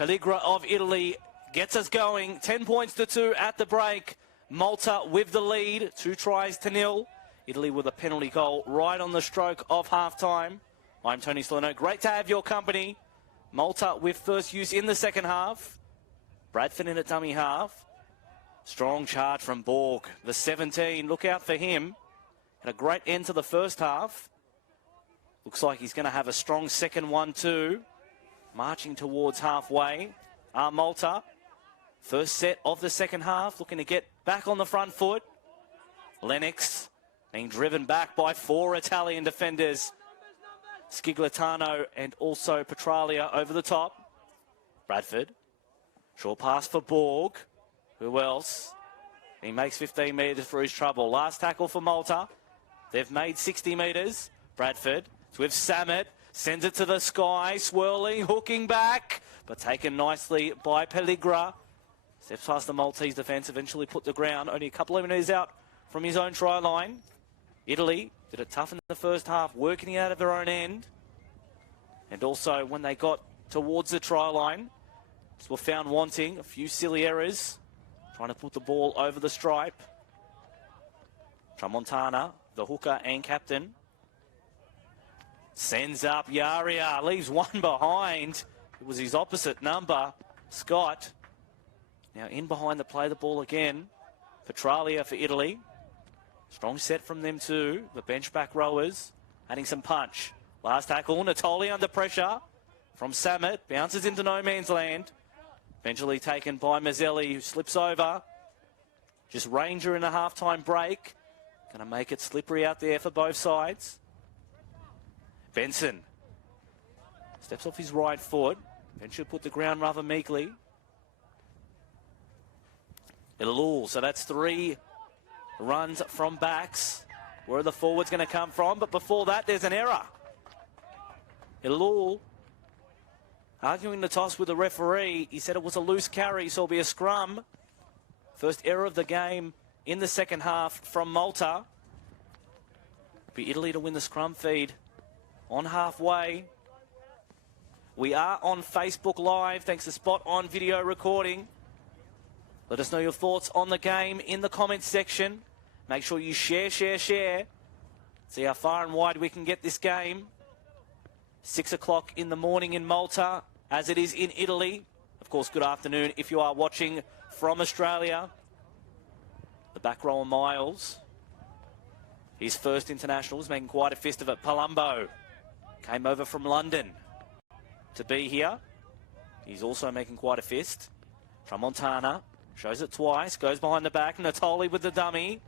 Pelligra of Italy gets us going, 10 points to 2 at the break. Malta with the lead, 2 tries to 0. Italy with a penalty goal right on the stroke of half-time. I'm Tony Solano, great to have your company. Malta with first use in the second half. Bradford in at dummy half. Strong charge from Borg, the 17, look out for him. Had a great end to the first half. Looks like he's going to have a strong second one too. Marching towards halfway are Malta. First set of the second half, looking to get back on the front foot. Lennox being driven back by 4 Italian defenders. Sciglitano and also Petralia over the top. Bradford. Short pass for Borg. Who else? He makes 15 metres for his trouble. Last tackle for Malta. They've made 60 metres. Bradford. It's with Samet. Sends it to the sky. Swirling, hooking back. But taken nicely by Pelligra. Steps past the Maltese defence. Eventually put the ground. Only a couple of metres out from his own try line. Italy did it tough in the first half. Working out of their own end. And also when they got towards the try line, were found wanting. A few silly errors. Trying to put the ball over the stripe. Tramontana, the hooker and captain. Sends up Yaria. Leaves one behind. It was his opposite number, Scott. Now in behind the play the ball again. Petralia for Italy. Strong set from them too. The bench back rowers adding some punch. Last tackle, Natoli under pressure from Samet. Bounces into no man's land. Eventually taken by Mazzelli, who slips over. Just Ranger in a half-time break. Going to make it slippery out there for both sides. Benson steps off his right foot. Benson put the ground rather meekly. Ilul, so that's 3 runs from backs. Where are the forwards going to come from? But before that, there's an error. Ilul arguing the toss with the referee. He said it was a loose carry, so it'll be a scrum. First error of the game in the second half from Malta. It'll be Italy to win the scrum feed on halfway. We are on Facebook Live, thanks to Spot On Video Recording. Let us know your thoughts on the game in the comments section. Make sure you share. See how far and wide we can get this game. 6 o'clock in the morning in Malta, as it is in Italy. Of course, good afternoon if you are watching from Australia. The back rower Miles. His first international was making quite a fist of it. Palumbo came over from London to be here. He's also making quite a fist. Tramontana shows it twice, goes behind the back. Natoli with the dummy.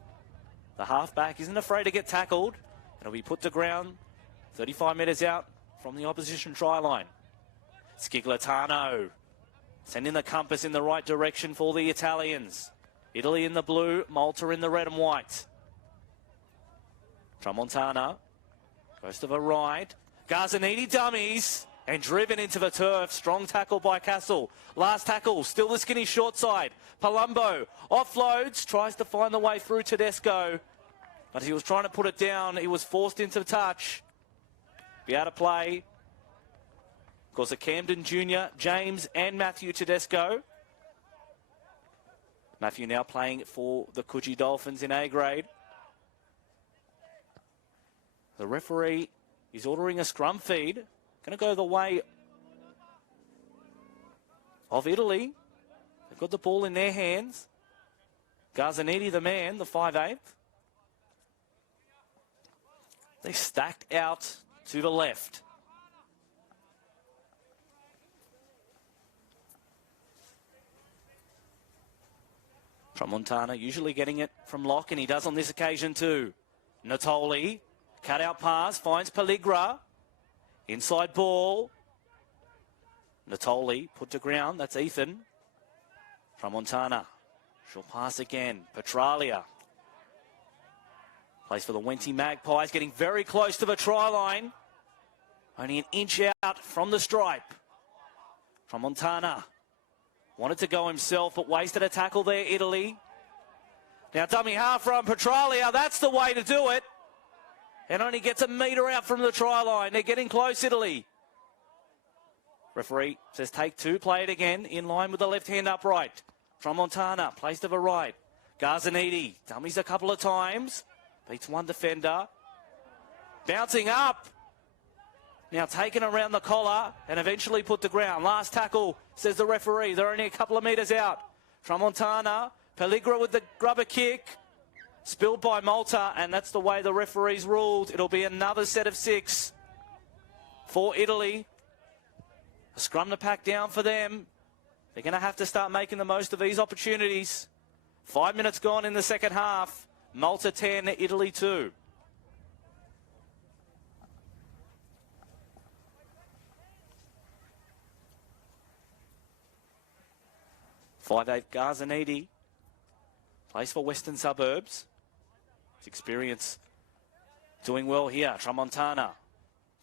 The halfback isn't afraid to get tackled. It'll be put to ground 35 metres out from the opposition try line. Sciglitano sending the compass in the right direction for the Italians. Italy in the blue, Malta in the red and white. Tramontana goes to the right. Garzaniti dummies and driven into the turf. Strong tackle by Castle. Last tackle, still the skinny short side. Palumbo offloads, tries to find the way through Tedesco. But he was trying to put it down. He was forced into touch. Be out of play. Of course, a Camden Jr., James and Matthew Tedesco. Matthew now playing for the Coogee Dolphins in A grade. The referee is ordering a scrum feed. Going to go the way of Italy. They've got the ball in their hands. Garzaniti, the man, the 5'8". They stacked out to the left. Tramontana usually getting it from lock, and he does on this occasion too. Natoli, cut out pass, finds Pelligra. Inside ball. Natoli put to ground, that's Ethan. Tramontana, short pass again. Petralia. Plays for the Wenty Magpies, getting very close to the try line. Only an inch out from the stripe. Tramontana wanted to go himself, but wasted a tackle there, Italy. Now dummy half from Petralia, that's the way to do it. And only gets a metre out from the try line. They're getting close, Italy. Referee says take two, play it again, in line with the left hand upright. Tramontana plays to the right. Garzanidi dummies a couple of times, beats one defender. Bouncing up. Now taken around the collar and eventually put to ground. Last tackle, says the referee. They're only a couple of metres out. Tramontana, Pelligra with the grubber kick. Spilled by Malta, and that's the way the referees ruled. It'll be another set of 6 for Italy. A scrum to pack down for them. They're going to have to start making the most of these opportunities. 5 minutes gone in the second half. Malta 10, Italy 2. .58 Garzanidi plays for Western Suburbs. His experience doing well here. Tramontana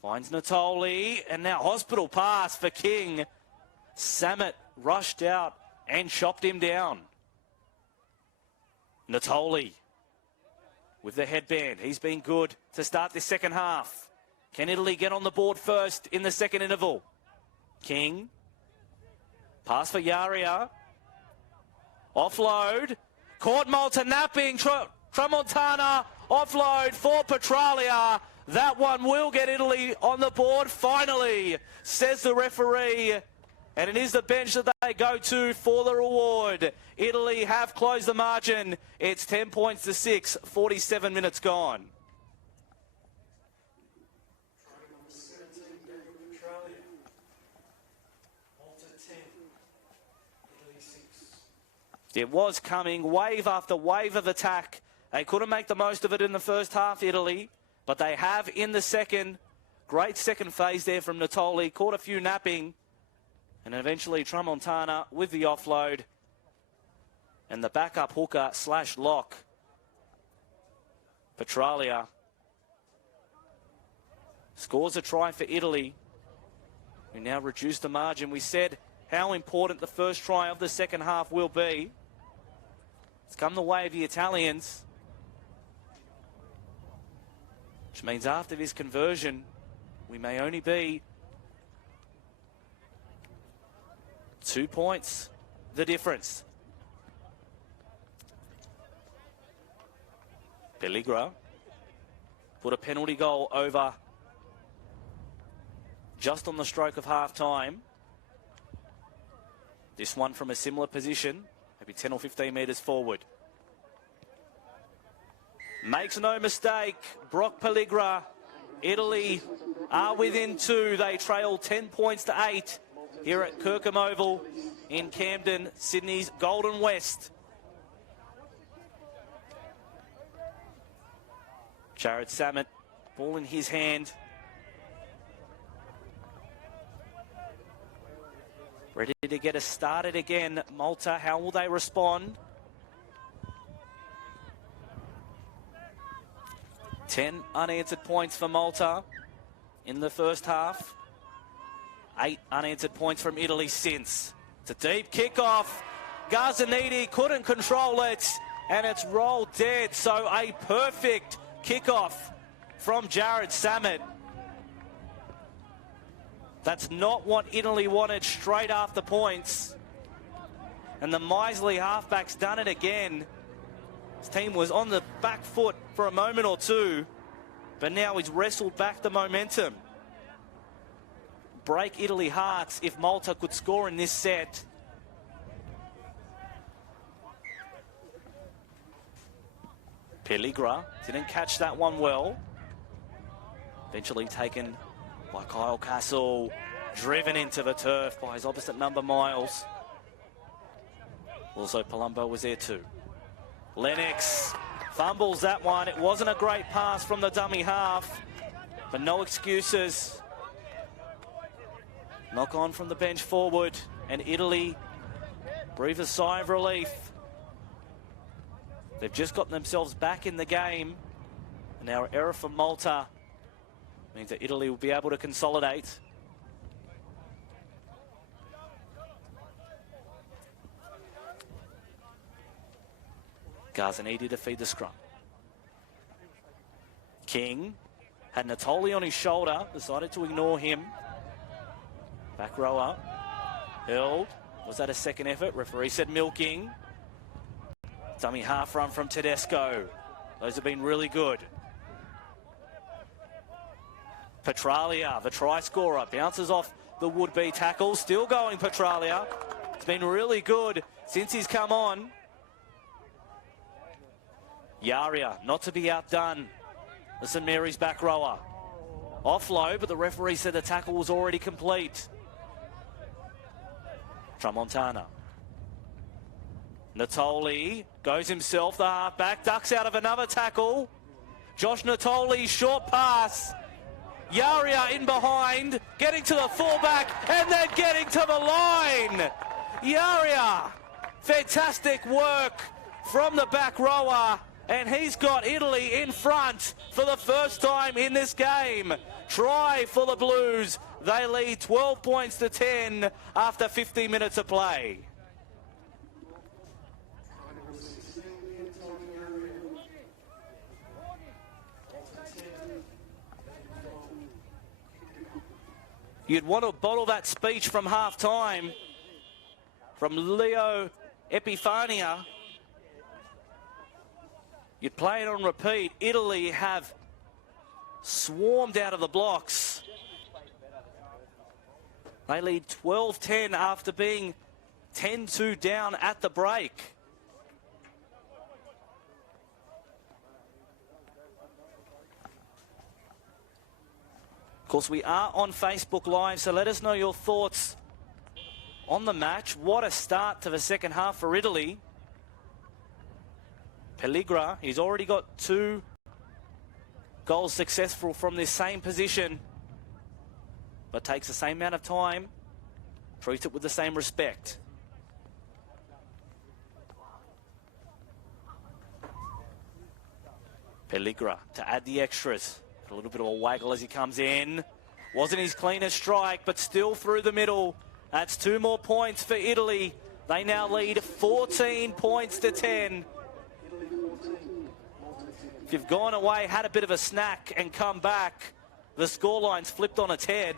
finds Natoli, and now hospital pass for King. Samet rushed out and chopped him down. Natoli with the headband. He's been good to start this second half. Can Italy get on the board first in the second interval? King. Pass for Yaria. Offload. Caught Malta napping. Tramontana offload for Petralia. That one will get Italy on the board finally, says the referee. And it is the bench that they go to for the reward. Italy have closed the margin. It's 10 points to 6, 47 minutes gone. It was coming, wave after wave of attack. They couldn't make the most of it in the first half, Italy, but they have in the second. Great second phase there from Natoli. Caught a few napping. And eventually Tramontana with the offload. And the backup hooker / lock. Petralia scores a try for Italy, who now reduce the margin. We said how important the first try of the second half will be. It's come the way of the Italians, which means after this conversion, we may only be 2 points the difference. Pelligra put a penalty goal over just on the stroke of half time. This one from a similar position, maybe 10 or 15 metres forward. Makes no mistake, Brock Pelligra. Italy are within 2. They trail 10 points to 8 here at Kirkham Oval in Camden, Sydney's Golden West. Jared Samet, ball in his hand. Ready to get us started again. Malta, how will they respond? 10 unanswered points for Malta in the first half. 8 unanswered points from Italy since. It's a deep kickoff. Garzanidi couldn't control it, and it's rolled dead. So a perfect kickoff from Jared Samet. That's not what Italy wanted straight after points. And the miserly halfback's done it again. His team was on the back foot for a moment or two, but now he's wrestled back the momentum. Break Italy hearts if Malta could score in this set. Pelligra didn't catch that one well. Eventually taken by Kyle Castle, driven into the turf by his opposite number, Miles. Also, Palumbo was there too. Lennox fumbles that one. It wasn't a great pass from the dummy half, but no excuses. Knock on from the bench forward, and Italy breathe a sigh of relief. They've just gotten themselves back in the game, and our error from Malta means that Italy will be able to consolidate. Garzanidi to feed the scrum. King had Natoli on his shoulder, decided to ignore him. Back rower. Held. Was that a second effort? Referee said milking. Dummy half run from Tedesco. Those have been really good. Petralia, the try scorer, bounces off the would-be tackle. Still going, Petralia. It's been really good since he's come on. Yaria, not to be outdone. The St Mary's back rower. Offload, but the referee said the tackle was already complete. Tramontana. Natoli goes himself, the halfback, ducks out of another tackle. Josh Natoli, short pass. Yaria in behind, getting to the fullback and then getting to the line. Yaria, fantastic work from the back rower, and he's got Italy in front for the first time in this game. Try for the Blues. They lead 12 points to 10 after 50 minutes of play. You'd want to bottle that speech from half-time from Leo Epifania. You'd play it on repeat. Italy have swarmed out of the blocks. They lead 12-10 after being 10-2 down at the break. Of course, we are on Facebook Live, so let us know your thoughts on the match. What a start to the second half for Italy. Pelligra, he's already got 2 goals successful from this same position, but takes the same amount of time, treats it with the same respect. Pelligra to add the extras. A little bit of a waggle as he comes in. Wasn't his cleanest strike, but still through the middle. That's 2 more points for Italy. They now lead 14 points to 10. If you've gone away, had a bit of a snack and come back, the scoreline's flipped on its head,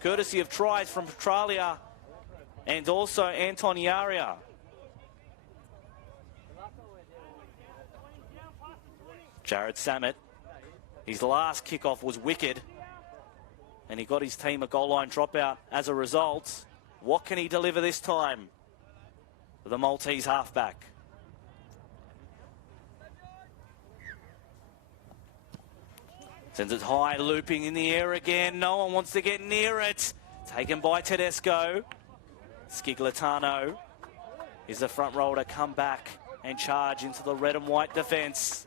courtesy of tries from Petralia and also Anton Yaria. Jared Samet, his last kickoff was wicked, and he got his team a goal line dropout as a result. What can he deliver this time? The Maltese halfback. Sends it high, looping in the air again. No one wants to get near it. Taken by Tedesco. Skiglitano is the front rower to come back and charge into the red and white defence.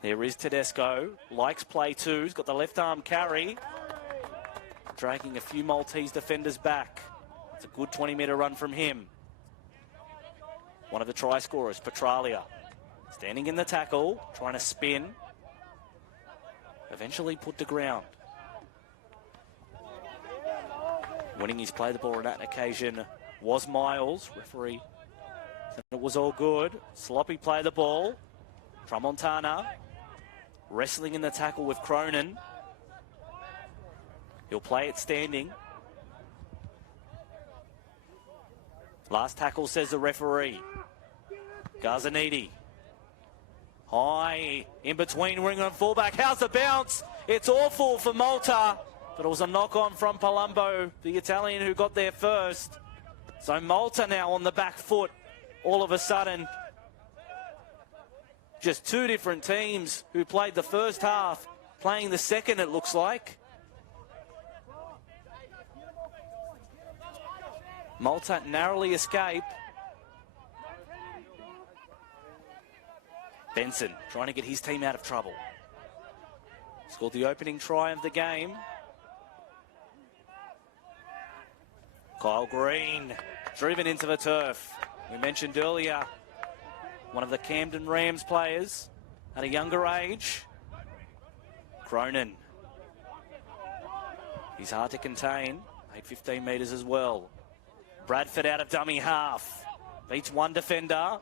There is Tedesco, likes play too, he's got the left arm carry, dragging a few Maltese defenders back. It's a good 20-metre run from him. One of the try scorers, Petralia, standing in the tackle, trying to spin, eventually put to ground. Winning his play the ball on that occasion was Miles. Referee said it was all good. Sloppy play the ball. Tramontana wrestling in the tackle with Cronin. He'll play it standing. Last tackle, says the referee. Garzanidi. High in between winger and fullback. How's the bounce? It's awful for Malta, but it was a knock-on from Palumbo, the Italian who got there first. So Malta now on the back foot all of a sudden. Just 2 different teams who played the first half, playing the second, it looks like. Malta narrowly escape. Benson trying to get his team out of trouble. Scored the opening try of the game. Kyle Green driven into the turf. We mentioned earlier, one of the Camden Rams players at a younger age. Cronin. He's hard to contain. Made 15 metres as well. Bradford out of dummy half. Beats one defender.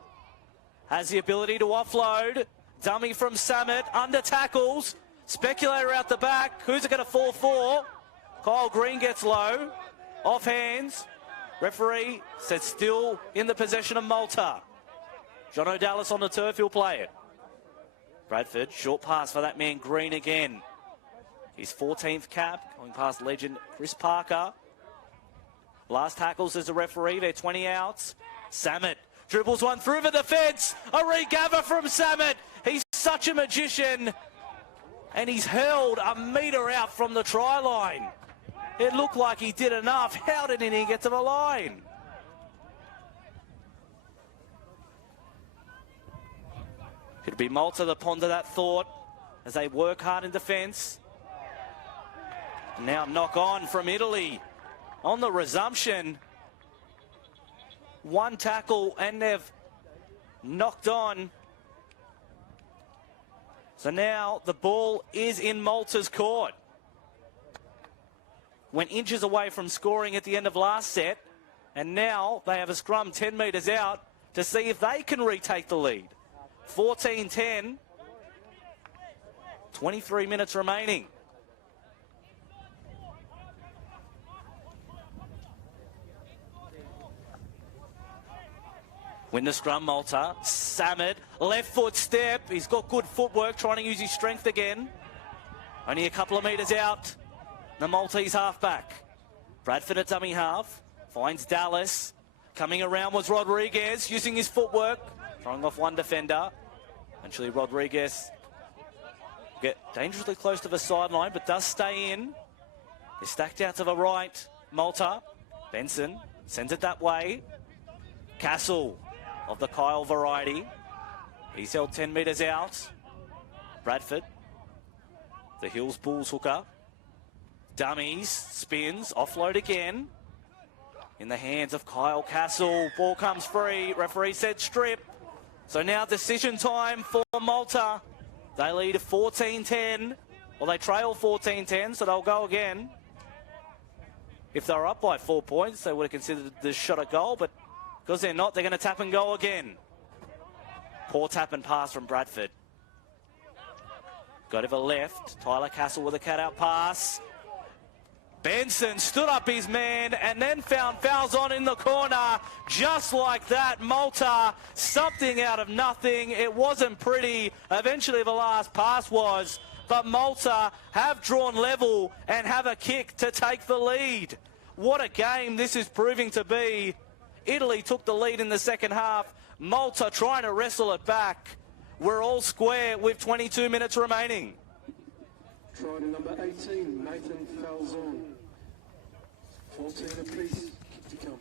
Has the ability to offload. Dummy from Samet. Under tackles. Speculator out the back. Who's it going to fall for? Kyle Green gets low. Off hands. Referee says still in the possession of Malta. John O'Dallas on the turf. He'll play it. Bradford. Short pass for that man Green again. His 14th cap. Going past legend Chris Parker. Last tackles as a referee. They're 20 outs. Samet dribbles one through the defence. A regather from Samet. He's such a magician. And he's held a metre out from the try line. It looked like he did enough. How didn't he get to the line? It'll be Malta that ponder that thought as they work hard in defence. Now knock on from Italy on the resumption. One tackle and they've knocked on. So now the ball is in Malta's court. Went inches away from scoring at the end of last set. And now they have a scrum 10 metres out to see if they can retake the lead. 14-10. 23 minutes remaining. Win the scrum, Malta. Samet, left foot step. He's got good footwork, trying to use his strength again. Only a couple of metres out. The Maltese halfback. Bradford at dummy half. Finds Dallas. Coming around was Rodriguez, using his footwork. Throwing off one defender. Eventually Rodriguez will get dangerously close to the sideline, but does stay in. They're stacked out to the right. Malta. Benson sends it that way. Castle of the Kyle variety. He's held 10 metres out. Bradford. The Hills Bulls hooker. Dummies. Spins. Offload again. In the hands of Kyle Castle. Ball comes free. Referee said strip. So now decision time for Malta. They lead 14-10. Well, they trail 14-10, so they'll go again. If they were up by 4 points, they would have considered the shot a goal, but because they're not, they're going to tap and go again. Poor tap and pass from Bradford. Go to the left. Tyler Castle with a cut-out pass. Benson stood up his man and then found Falzon in the corner. Just like that, Malta, something out of nothing. It wasn't pretty. Eventually the last pass was. But Malta have drawn level and have a kick to take the lead. What a game this is proving to be. Italy took the lead in the second half. Malta trying to wrestle it back. We're all square with 22 minutes remaining. Try to number 18, Nathan Falzon. 14 apiece, kick to come.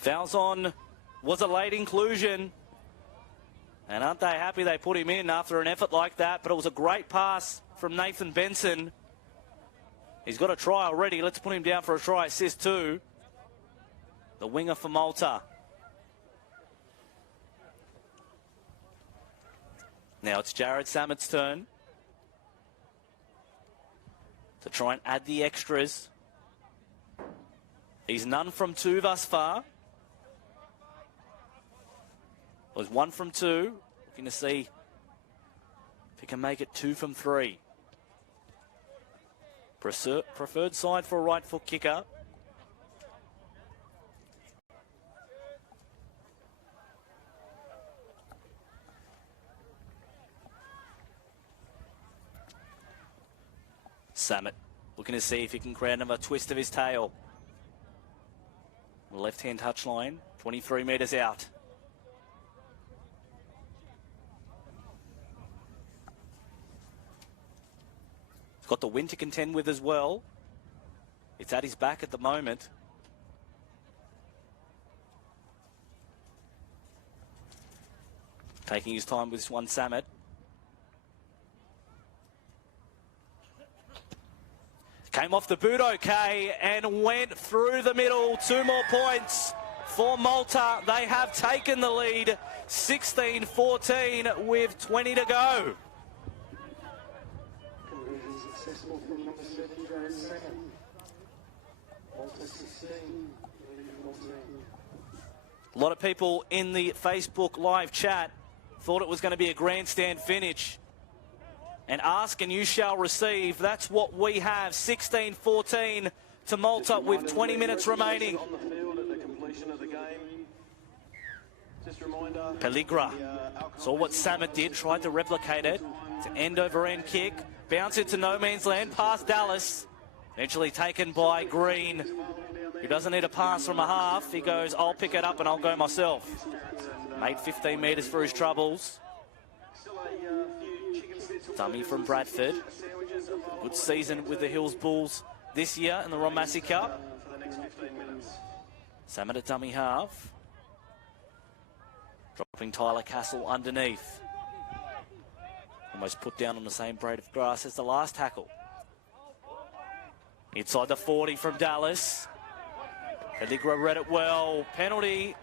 Falzon was a late inclusion. And aren't they happy they put him in after an effort like that? But it was a great pass from Nathan Benson. He's got a try already. Let's put him down for a try assist too. The winger for Malta. Now it's Jared Samet's turn to try and add the extras. He's none from two thus far. Was 1 from 2. Looking to see if he can make it 2 from 3. Preferred side for a right foot kicker. Samet looking to see if he can create another twist of his tail. Left-hand touchline, 23 metres out. He's got the wind to contend with as well. It's at his back at the moment. Taking his time with this one, Samet. Came off the boot okay and went through the middle. 2 more points for Malta. They have taken the lead, 16-14 with 20 to go. Conversion successful from number 7, Jared Sanger. Malta 16, Italy 14. A lot of people in the Facebook live chat thought it was going to be a grandstand finish. And ask and you shall receive. That's what we have. 16-14 to Malta with 20 minutes remaining. On the field at the completion of the game. Just a reminder. Pelligra saw what Samet did, tried to replicate it. It's an end-over-end kick. Bounce into no man's land past Dallas. Eventually taken by Green, who doesn't need a pass from a half. He goes, I'll pick it up and I'll go myself. Made 15 metres for his troubles. Dummy from Bradford. Good season with the Hills Bulls this year in the Ron Massey Cup. Samet at dummy half. Dropping Tyler Castle underneath. Almost put down on the same blade of grass as the last tackle. Inside the 40 from Dallas. Pelligra read it well. Penalty.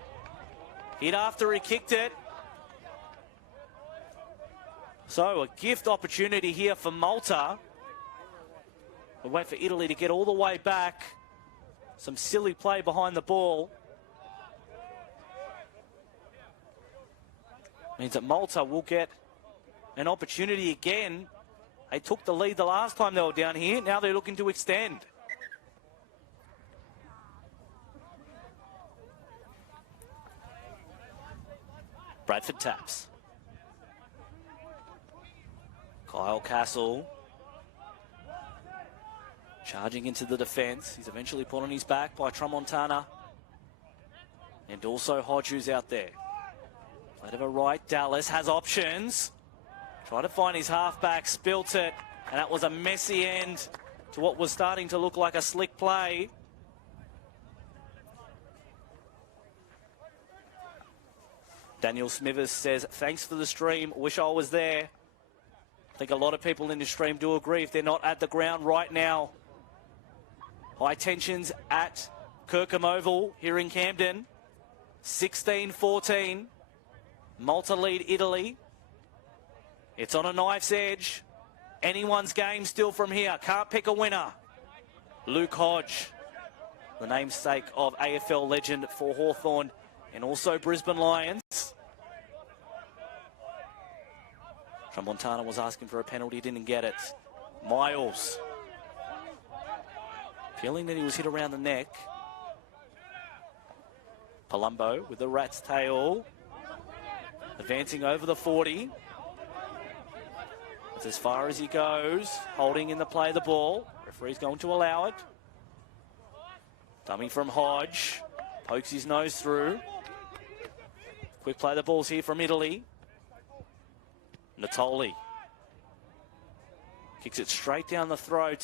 Hit after he kicked it. So a gift opportunity here for Malta. We'll wait for Italy to get all the way back. Some silly play behind the ball. Means that Malta will get an opportunity again. They took the lead the last time they were down here. Now they're looking to extend. Bradford taps. Kyle Castle charging into the defence. He's eventually put on his back by Tramontana. And also Hodge, who's out there. Play to the right. Dallas has options. Try to find his halfback, spilt it. And that was a messy end to what was starting to look like a slick play. Daniel Smithers says, thanks for the stream. Wish I was there. I think a lot of people in the stream do agree if they're not at the ground right now. High tensions at Kirkham Oval here in Camden. 16-14. Malta lead Italy. It's on a knife's edge. Anyone's game still from here. Can't pick a winner. Luke Hodge, the namesake of AFL legend for Hawthorn and also Brisbane Lions. Tramontana was asking for a penalty, didn't get it. Miles. Feeling that he was hit around the neck. Palumbo with the rat's tail. Advancing over the 40. That's as far as he goes. Holding in the play of the ball. Referee's going to allow it. Dummy from Hodge. Pokes his nose through. Quick play of the balls here from Italy. Natoli kicks it straight down the throat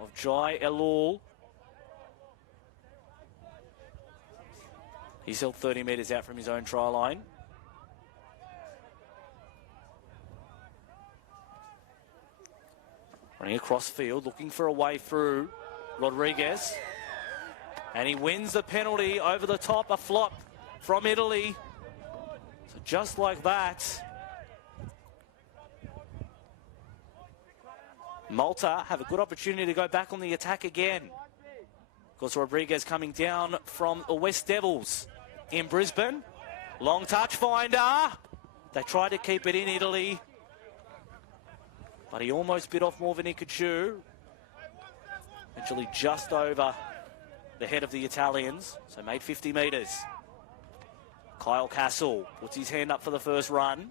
of Jai Elul. He's held 30 metres out from his own try line. Running across field, looking for a way through. Rodriguez. And he wins the penalty over the top, a flop from Italy. So just like that, Malta have a good opportunity to go back on the attack again. Of course, Rodriguez coming down from the West Devils in Brisbane. Long touch finder. They tried to keep it in Italy, but he almost bit off more than he could chew. Eventually just over the head of the Italians, so made 50 metres. Kyle Castle puts his hand up for the first run.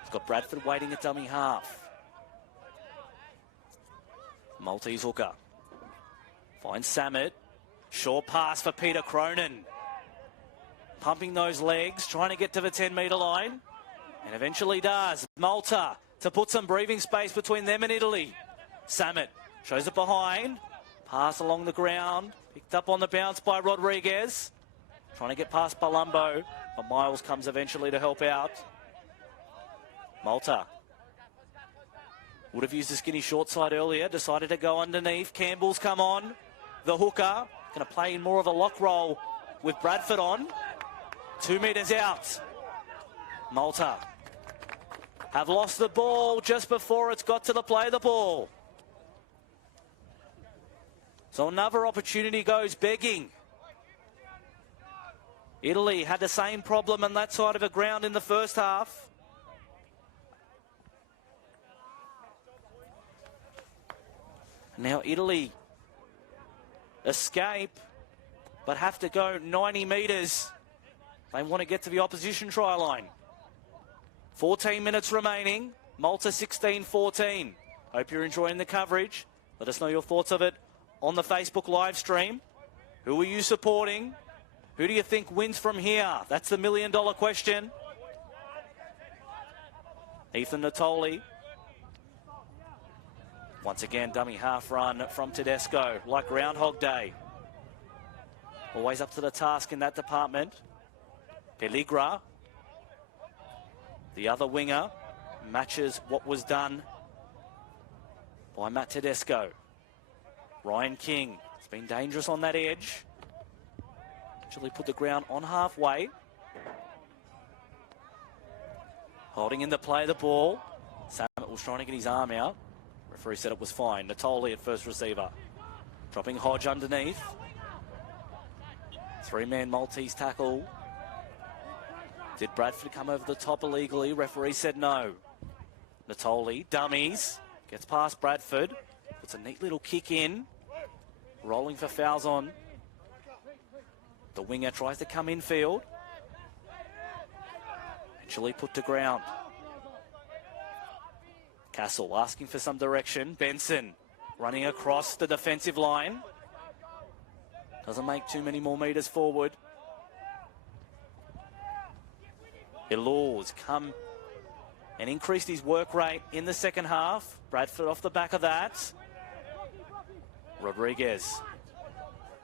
He's got Bradford waiting at dummy half. Maltese hooker. Finds Samet. Short pass for Peter Cronin. Pumping those legs, trying to get to the 10-metre line. And eventually does. Malta to put some breathing space between them and Italy. Samet shows it behind. Pass along the ground. Picked up on the bounce by Rodriguez. Trying to get past Palumbo. But Miles comes eventually to help out. Malta would have used the skinny short side earlier. Decided to go underneath. Campbell's come on. The hooker. Going to play in more of a lock roll with Bradford on. 2 metres out. Malta have lost the ball just before it's got to the play the ball. So another opportunity goes begging. Italy had the same problem on that side of the ground in the first half. Now Italy escape, but have to go 90 metres. They want to get to the opposition try line. 14 minutes remaining. Malta 16-14. Hope you're enjoying the coverage. Let us know your thoughts of it on the Facebook live stream. Who are you supporting? Who do you think wins from here? That's the $1 million question. Ethan Natoli. Once again, dummy half run from Tedesco, like Groundhog Day. Always up to the task in that department. Pelligra, the other winger, matches what was done by Matt Tedesco. Ryan King has been dangerous on that edge. Actually put the ground on halfway. Holding in the play the ball. Samet was trying to get his arm out. Referee said it was fine. Natoli at first receiver. Dropping Hodge underneath. Three-man Maltese tackle. Did Bradford come over the top illegally? Referee said no. Natoli, dummies. Gets past Bradford. Puts a neat little kick in. Rolling for Falzon. The winger tries to come infield. Eventually put to ground. Castle asking for some direction. Benson running across the defensive line. Doesn't make too many more metres forward. Ilors come and increased his work rate in the second half. Bradford off the back of that. Rodriguez.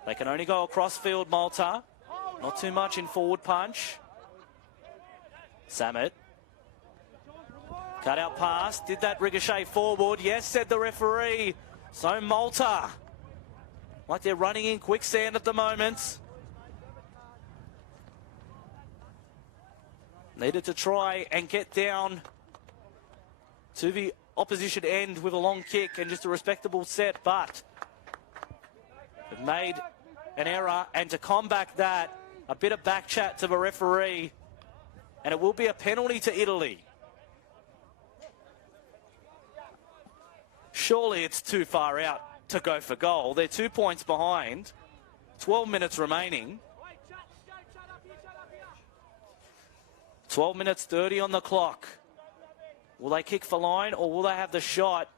They can only go across field, Malta. Not too much in forward punch. Samet. Cut out pass. Did that ricochet forward? Yes, said the referee. So Malta, like they're running in quicksand at the moment. Needed to try and get down to the opposition end with a long kick and just a respectable set, but they've made an error, and to combat that, a bit of back chat to the referee, and it will be a penalty to Italy. Surely it's too far out to go for goal. They're 2 points behind. 12 minutes remaining. 12 minutes 30 on the clock. Will they kick for line or will they have the shot?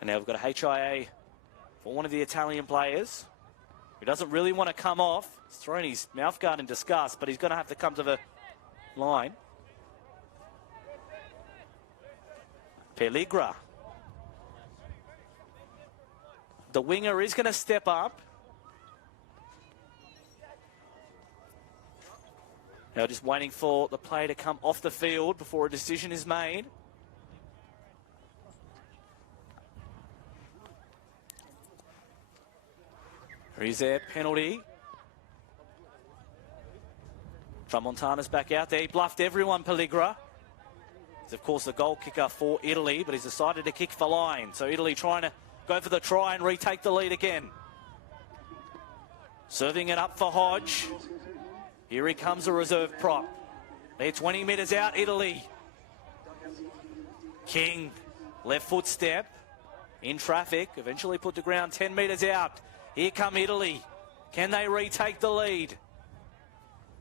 And now we've got a HIA for one of the Italian players who doesn't really want to come off. He's thrown his mouthguard in disgust, but he's going to have to come to the line. Pelligra. The winger is going to step up. Now just waiting for the play to come off the field before a decision is made. Here's their penalty. Tramontana's back out there. He bluffed everyone, Pelligra. He's, of course, the goal kicker for Italy, but he's decided to kick for line. So Italy trying to go for the try and retake the lead again. Serving it up for Hodge. Here he comes, a reserve prop. They're 20 metres out, Italy. King, left foot step. In traffic, eventually put to ground 10 metres out. Here come Italy. Can they retake the lead?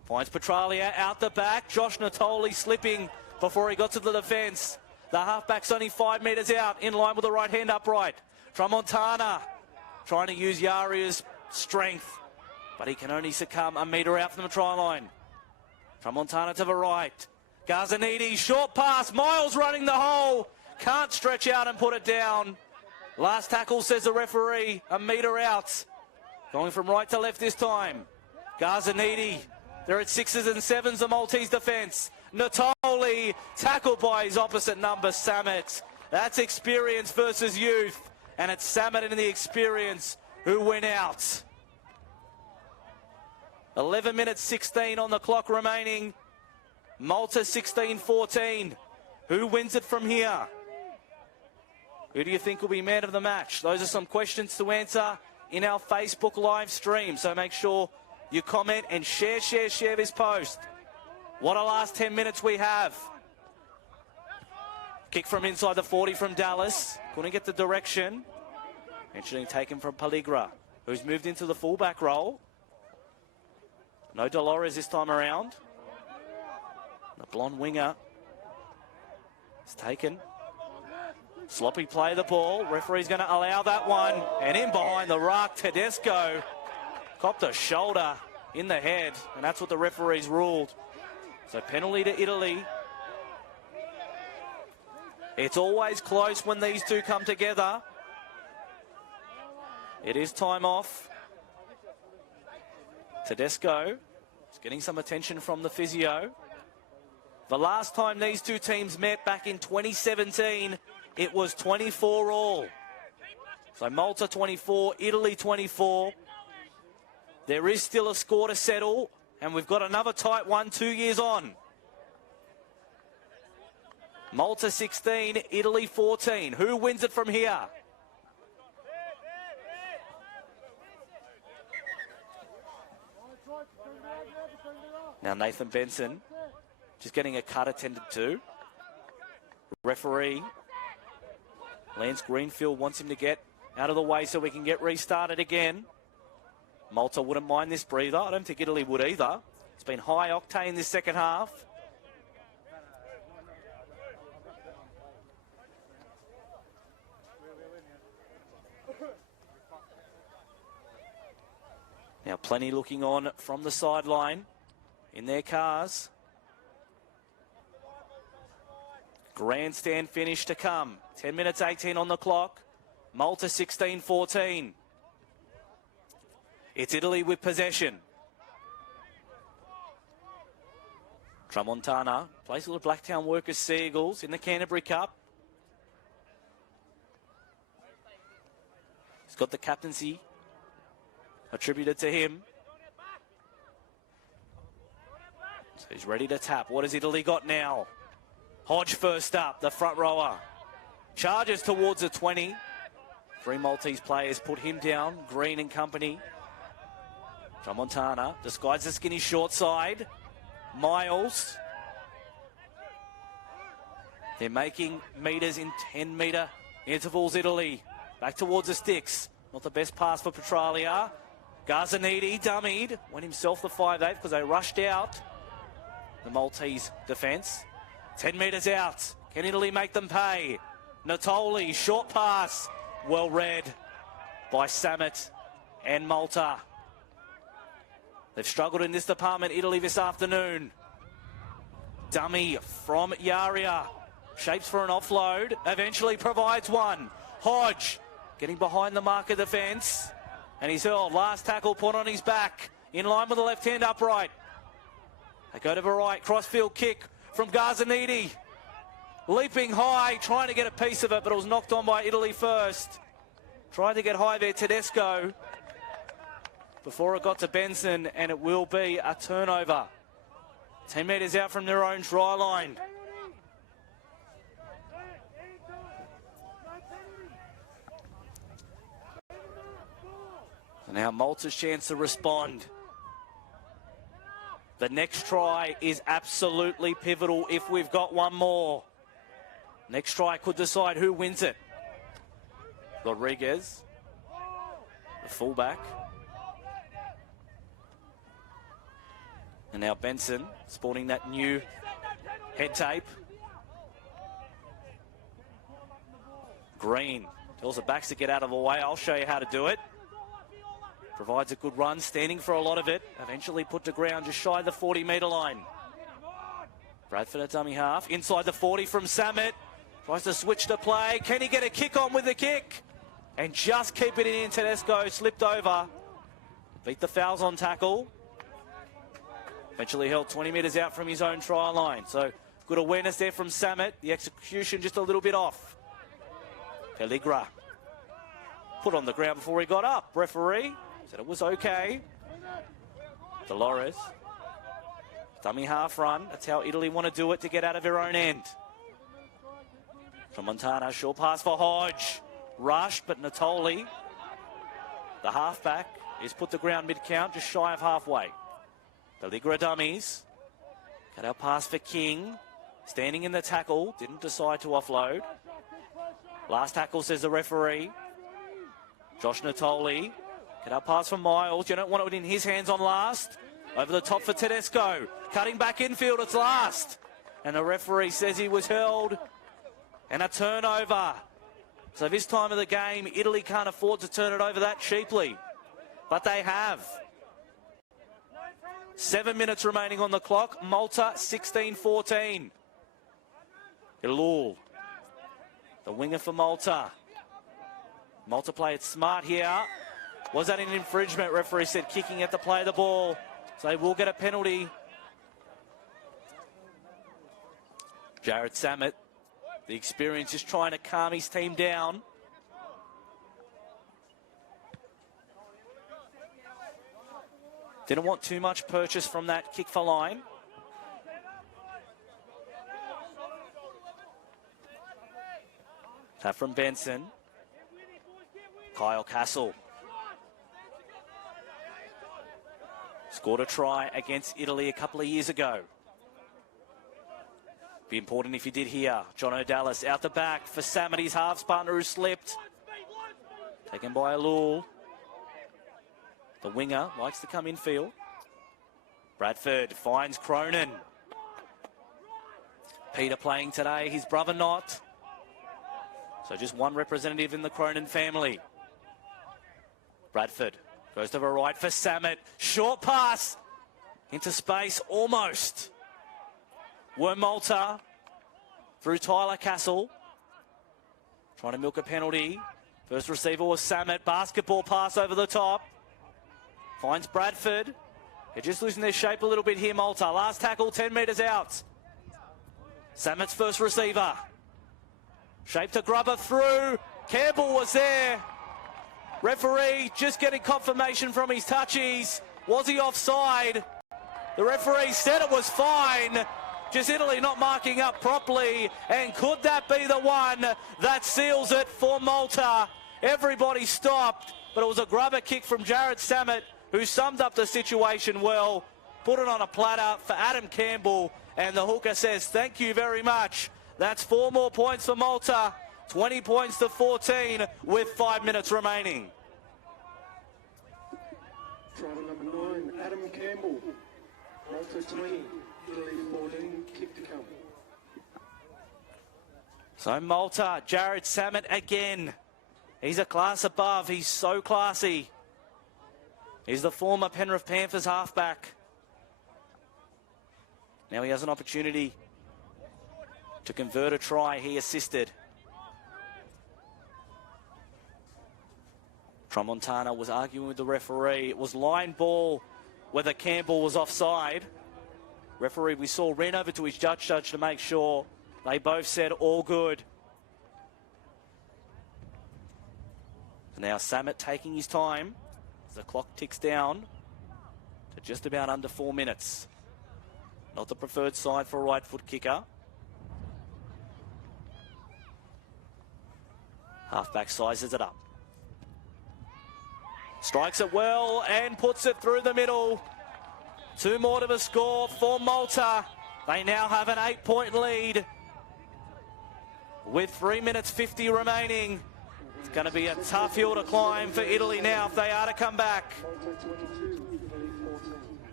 Finds Petralia out the back. Josh Natoli slipping before he got to the defence. The halfback's only 5 metres out, in line with the right hand upright. Tramontana trying to use Yaria's strength, but he can only succumb a metre out from the try line. Tramontana to the right. Gazzanidi, short pass. Miles running the hole. Can't stretch out and put it down. Last tackle, says the referee, a metre out. Going from right to left this time. Gazzanidi. They're at 6s and 7s, the Maltese defence. Natoli, tackled by his opposite number, Samet. That's experience versus youth. And it's Samet and the experience who win out. 11 minutes 16 on the clock remaining. Malta 16-14. Who wins it from here? Who do you think will be man of the match? Those are some questions to answer in our Facebook live stream. So make sure you comment and share this post. What a last 10 minutes we have. Kick from inside the 40 from Dallas. Couldn't get the direction. Eventually taken from Paligra, who's moved into the fullback role. No Dolores this time around. The blonde winger is taken. Sloppy play of the ball. Referee's going to allow that one. And in behind the ruck, Tedesco copped a shoulder in the head. And that's what the referees ruled. So penalty to Italy. It's always close when these two come together. It is time off. Tedesco is getting some attention from the physio. The last time these two teams met back in 2017, it was 24 all. So Malta 24, Italy 24. There is still a score to settle, and we've got another tight one 2 years on. Malta 16, Italy 14. Who wins it from here? Now Nathan Benson just getting a cut attended to. Referee Lance Greenfield wants him to get out of the way so we can get restarted again. Malta wouldn't mind this breather. I don't think Italy would either. It's been high octane this second half. Now plenty looking on from the sideline in their cars. Grandstand finish to come. 10 minutes 18 on the clock. Malta 16-14. It's Italy with possession. Tramontana plays with the Blacktown Workers Seagulls in the Canterbury Cup. He's got the captaincy attributed to him. So he's ready to tap. What has Italy got now? Hodge first up, the front rower. Charges towards the 20. Three Maltese players put him down. Green and company. Tramontana disguises the skinny short side. Miles. They're making meters in 10-metre intervals, Italy. Back towards the sticks. Not the best pass for Petralia. Garzanidi dummied. Went himself the 5'8" because they rushed out the Maltese defence. 10 metres out. Can Italy make them pay? Natoli, short pass. Well read by Samet and Malta. They've struggled in this department, Italy, this afternoon. Dummy from Yaria. Shapes for an offload. Eventually provides one. Hodge getting behind the marker defence. And he's hurled. Last tackle put on his back. In line with the left hand upright. They go to the right. Crossfield kick from Garzanidi. Leaping high, trying to get a piece of it, but it was knocked on by Italy first. Tried to get high there, Tedesco, before it got to Benson, and it will be a turnover. 10 metres out from their own try line. So now Malta's chance to respond. The next try is absolutely pivotal if we've got one more. Next try could decide who wins it. Rodriguez, the fullback. And now Benson sporting that new head tape. Green tells the backs to get out of the way. I'll show you how to do it. Provides a good run, standing for a lot of it. Eventually put to ground just shy of the 40-metre line. Bradford at dummy half. Inside the 40 from Samet. Tries to switch the play. Can he get a kick on with the kick? And just keep it in. Tedesco slipped over. Beat the fouls on tackle. Eventually held 20 metres out from his own try line. So good awareness there from Samet. The execution just a little bit off. Pelligra put on the ground before he got up. Referee said it was okay. Dolores. Dummy half run. That's how Italy want to do it to get out of their own end. From Montana, short pass for Hodge. Rushed, but Natoli, the halfback, is put the ground mid-count, just shy of halfway. Pelligra dummies. Cut out pass for King. Standing in the tackle, didn't decide to offload. Last tackle, says the referee. Josh Natoli. Cut out pass for Miles. You don't want it in his hands on last. Over the top for Tedesco. Cutting back infield, it's last. And the referee says he was held. And a turnover. So this time of the game, Italy can't afford to turn it over that cheaply. But they have. 7 minutes remaining on the clock. Malta 16-14. Ilul, the winger for Malta. Malta play it smart here. Was that an infringement? Referee said kicking at the play of the ball. So they will get a penalty. Jared Samet, the experience, is trying to calm his team down. Didn't want too much purchase from that kick for line. That from Benson. Kyle Castle. Scored a try against Italy a couple of years ago. Be important if he did here. John O'Dallas out the back for Samity's halves partner who slipped. Taken by Alul. The winger likes to come in field. Bradford finds Cronin. Peter playing today, his brother not. So just one representative in the Cronin family. Bradford goes to the right for Samet. Short pass into space, almost. Were Malta through Tyler Castle. Trying to milk a penalty. First receiver was Samet. Basketball pass over the top. Finds Bradford. They're just losing their shape a little bit here, Malta. Last tackle, 10 metres out. Samet's first receiver. Shape to Grubber through. Campbell was there. Referee just getting confirmation from his touchies. Was he offside? The referee said it was fine. Just Italy not marking up properly. And could that be the one that seals it for Malta? Everybody stopped, but it was a grubber kick from Jared Samet, who summed up the situation well. Put it on a platter for Adam Campbell, and the hooker says, thank you very much. That's 4 more points for Malta. 20 points to 14 with 5 minutes remaining. Try number 9, Adam Campbell. Malta 20, Italy 14, kick to come. So Malta, Jared Samet again. He's a class above. He's so classy. He's the former Penrith Panthers halfback. Now he has an opportunity to convert a try. He assisted. Tramontana was arguing with the referee. It was line ball whether Campbell was offside. Referee, we saw, ran over to his judge to make sure. They both said all good. So now Samet taking his time as the clock ticks down to just about under 4 minutes. Not the preferred side for a right foot kicker. Halfback sizes it up. Strikes it well and puts it through the middle. 2 more to the score for Malta. They now have an 8-point lead with 3 minutes 50 remaining. It's going to be a tough hill to climb for Italy now if they are to come back.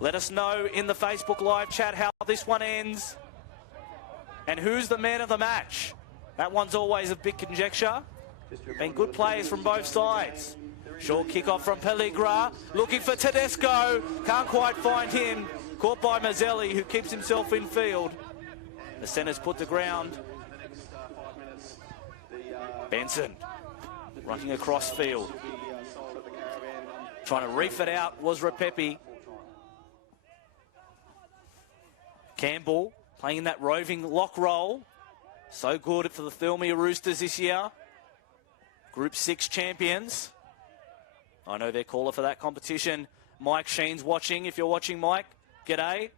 Let us know in the Facebook live chat how this one ends and who's the man of the match. That one's always a big conjecture. Been good players from both sides. Short kick-off from Pelligra, looking for Tedesco, can't quite find him. Caught by Mazzelli, who keeps himself in field. The centre's put the ground. Benson, running across field. Trying to reef it out was Rapepi. Campbell playing in that roving lock role. So good for the Thirlmere Roosters this year. Group 6 champions. I know their caller for that competition. Mike Sheen's watching. If you're watching, Mike, g'day.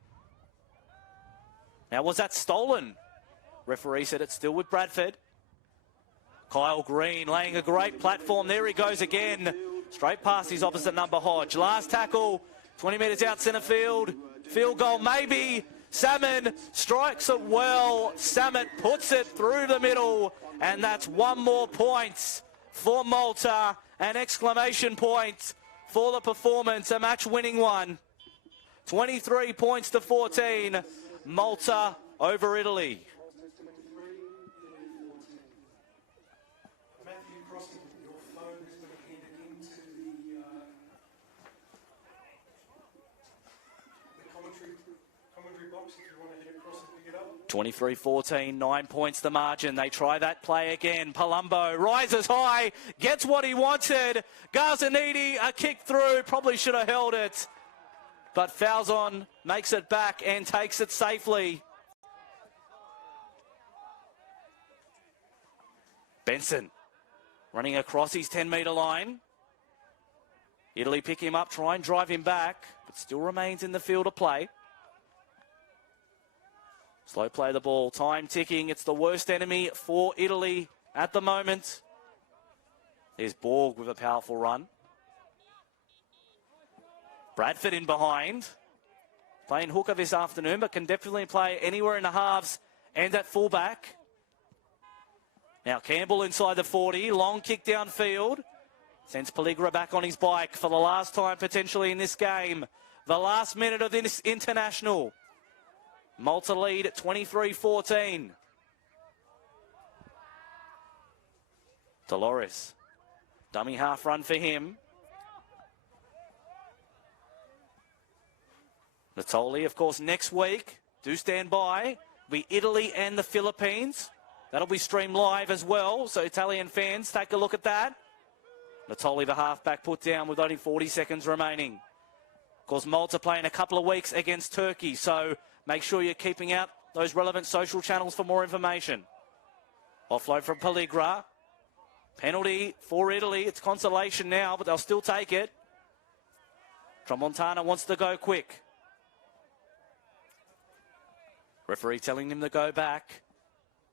Now, was that stolen? Referee said it's still with Bradford. Kyle Green laying a great platform. There he goes again. Straight past his opposite number, Hodge. Last tackle, 20 metres out centre field. Field goal, maybe. Salmon strikes it well. Salmon puts it through the middle. And that's one more point for Malta. An exclamation point for the performance. A match-winning one. 23 points to 14. Malta over Italy. Your phone has been handed into the commentary box if you want to head across and pick it up. 23-14, 9 points the margin. They try that play again. Palumbo rises high, gets what he wanted. Garzanidi, a kick through, probably should have held it. But Falzon makes it back and takes it safely. Benson running across his 10-metre line. Italy pick him up, try and drive him back, but still remains in the field of play. Slow play the ball, time ticking. It's the worst enemy for Italy at the moment. There's Borg with a powerful run. Bradford in behind. Playing hooker this afternoon, but can definitely play anywhere in the halves and at fullback. Now Campbell inside the 40. Long kick downfield. Sends Pelligra back on his bike for the last time potentially in this game. The last minute of this international. Malta lead at 23-14. Dolores. Dummy half run for him. Natoli, of course, next week. Do stand by. Will be Italy and the Philippines. That'll be streamed live as well. So Italian fans, take a look at that. Natoli, the halfback, put down with only 40 seconds remaining. Of course, Malta playing a couple of weeks against Turkey. So make sure you're keeping out those relevant social channels for more information. Offload from Pelligra. Penalty for Italy. It's consolation now, but they'll still take it. Tramontana wants to go quick. Referee telling him to go back.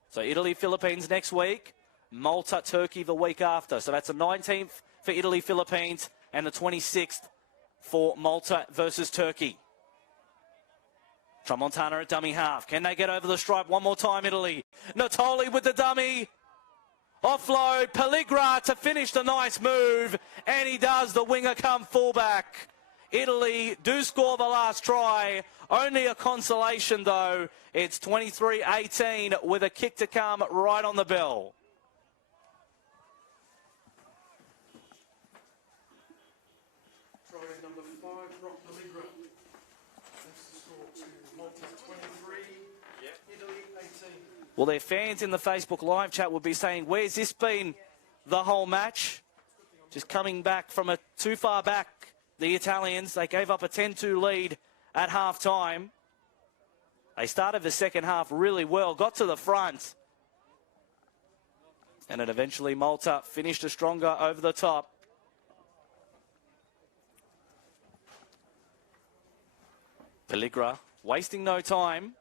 So Italy, Philippines next week. Malta, Turkey the week after. So that's the 19th for Italy, Philippines, and the 26th for Malta versus Turkey. Tramontana at dummy half. Can they get over the stripe one more time, Italy? Natoli with the dummy. Offload. Pelligra to finish the nice move. And he does. The winger come fullback. Italy do score the last try. Only a consolation, though. It's 23-18 with a kick to come right on the bell. Try number 5, Rock Pelligra. That's the score to Malta 23, Italy 18. Well, their fans in the Facebook live chat will be saying, where's this been the whole match? Just coming back from a too far back, the Italians. They gave up a 10-2 lead at half-time. They started the second half really well, got to the front. And then eventually Malta finished a stronger over the top. Pelligra wasting no time.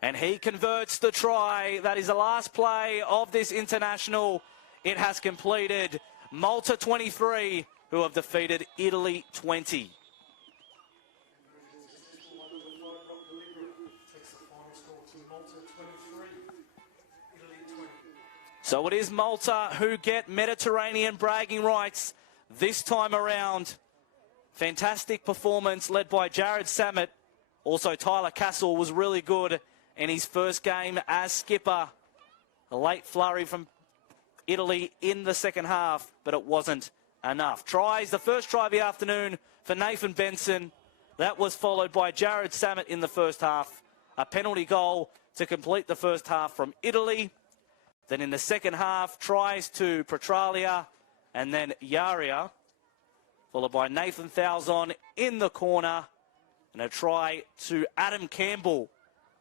And he converts the try. That is the last play of this international. It has completed. Malta 23, who have defeated Italy 20. So it is Malta who get Mediterranean bragging rights this time around. Fantastic performance led by Jared Samet. Also Tyler Castle was really good in his first game as skipper. A late flurry from Italy in the second half, but it wasn't enough. Tries, the first try of the afternoon for Nathan Benson. That was followed by Jared Samet in the first half. A penalty goal to complete the first half from Italy. Then in the second half, tries to Petralia and then Yaria, followed by Nathan Falzon in the corner. And a try to Adam Campbell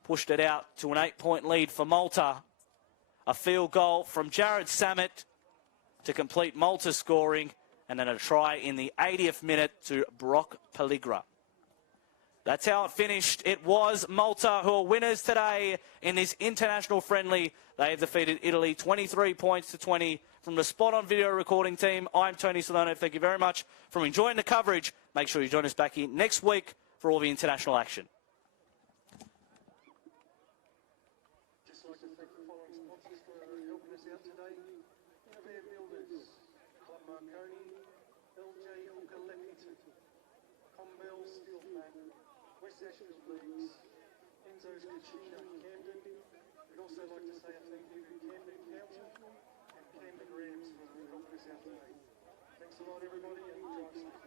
pushed it out to an 8-point lead for Malta. A field goal from Jared Samet to complete Malta's scoring, and then a try in the 80th minute to Brock Pelligra. That's how it finished. It was Malta who are winners today in this international friendly. They have defeated Italy 23 points to 20. From the Spot On Video Recording team, I'm Tony Salerno. Thank you very much for enjoying the coverage. Make sure you join us back here next week for all the international action. Just like to thank the following sponsors for helping us out today. Innovative Builders, Club Marconi, LJ Hooker Leppington, Combell Steel Flat, West Ashfield Leagues, Enzo's Cucina, Camden. We'd also like to say a thank you to Camden Council and Camden Rams for helping us out today. Thanks a lot, everybody, and drive safely.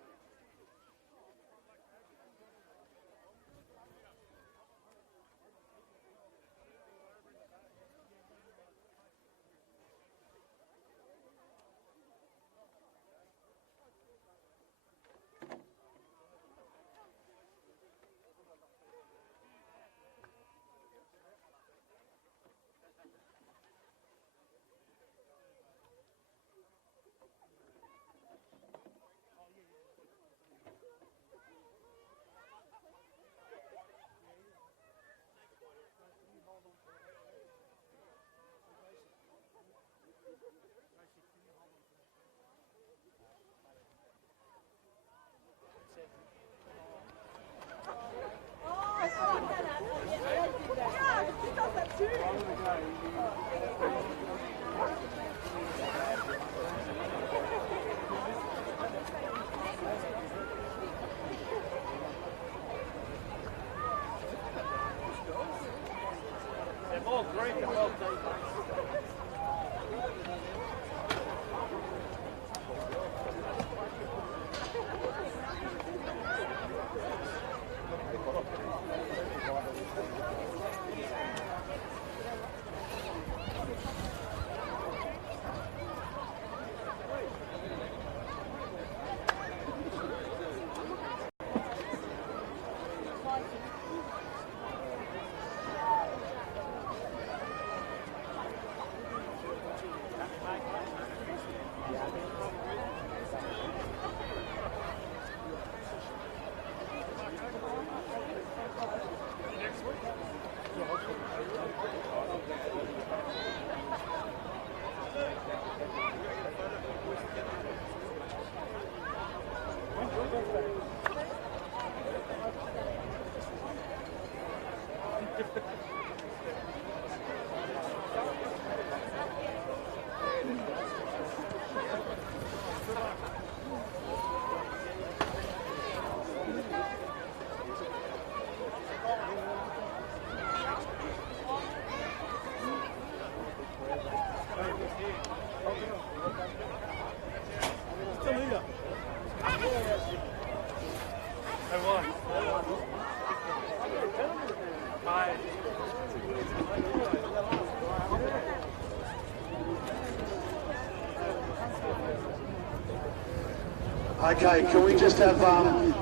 Okay, can we just have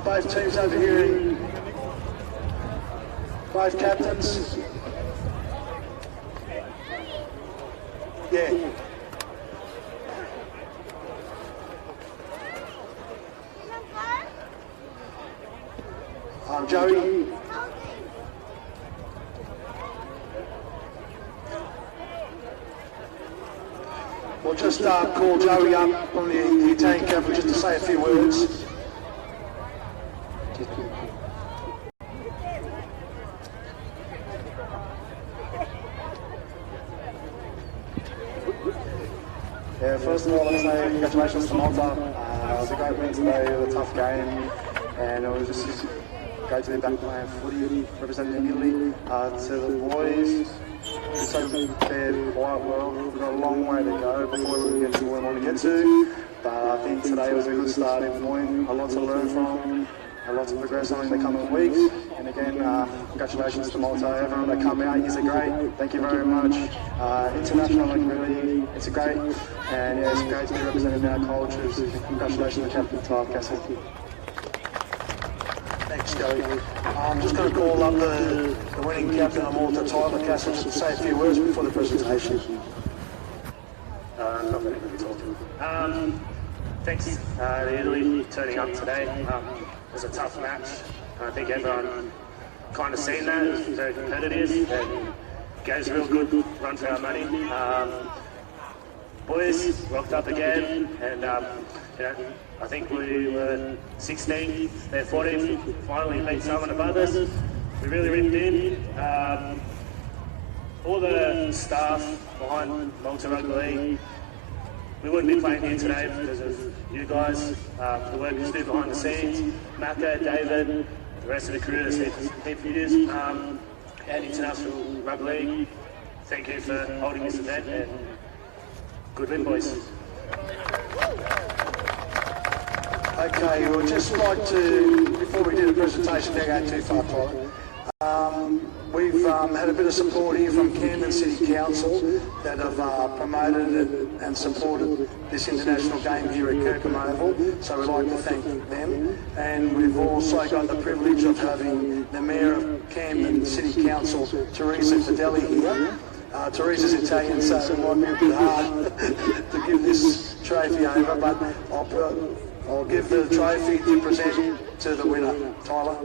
both teams over here, both captains? Yeah. Joey. We'll just call Joey up from the Italian capital just to say a few words. Yeah, first of all, let's say congratulations to Malta. It was a great win today, it was a tough game, and it was just great to be back playing footy, representing Italy. To the boys, it's so fair quite well. We've got a long way to go before we get to where we want to get to, but I think today was a good starting point, a lot to learn from, a lot to progress on in the coming weeks. And again, congratulations to Malta, everyone that come out, you're great, thank you very much. International community, it's great, and yeah, it's great to be representing our cultures. Congratulations to Captain Taff Castle. Thanks, Gary. I'm just going to call up the winning captain of Malta, Tyler Castle, just to say a few words before the presentation. Not very good at all. Thanks to Italy turning up today. It was a tough match. I think everyone kind of seen that. It was very competitive and gave us a real good run for our money. Boys rocked up again, and you know, I think we were 16th, they're 14th. Finally beat someone above us. We really ripped in. All the staff behind Malta Rugby League, we wouldn't be playing here today because of you guys, the work you do behind the scenes, Maka, David, the rest of the crew that's here for years, and International Rugby League. Thank you for holding this event, and good win, boys. Okay, we'd just like to, before we do the presentation, don't go too far, Tyler. We've had a bit of support here from Camden City Council that have promoted and supported this international game here at Kirkham Oval, so we'd like to thank them. And we've also got the privilege of having the Mayor of Camden City Council, Teresa Fideli, here. Teresa's Italian, so it might be a bit hard to give this trophy over, but I'll give the trophy to present to the winner, Tyler.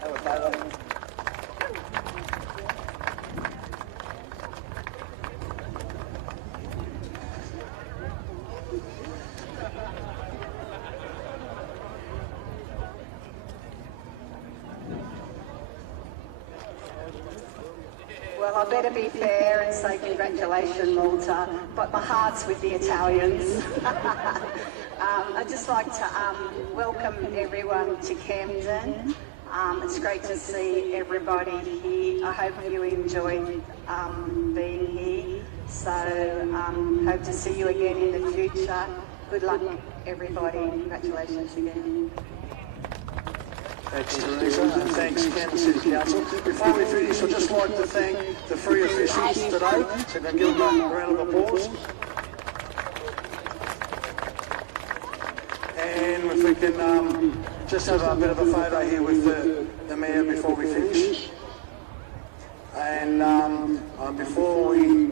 Have a favour. Well, I better be fair and say congratulations, Malta, but my heart's with the Italians. I'd just like to welcome everyone to Camden. It's great to see everybody here. I hope you enjoyed being here. So, hope to see you again in the future. Good luck, everybody. Congratulations again. Thanks, Teresa, and thanks, Camden City Council. Before we finish, I'd just like to thank the three officials today, so can I give them a round of applause. And if we can just have a bit of a photo here with the Mayor before we finish. And before we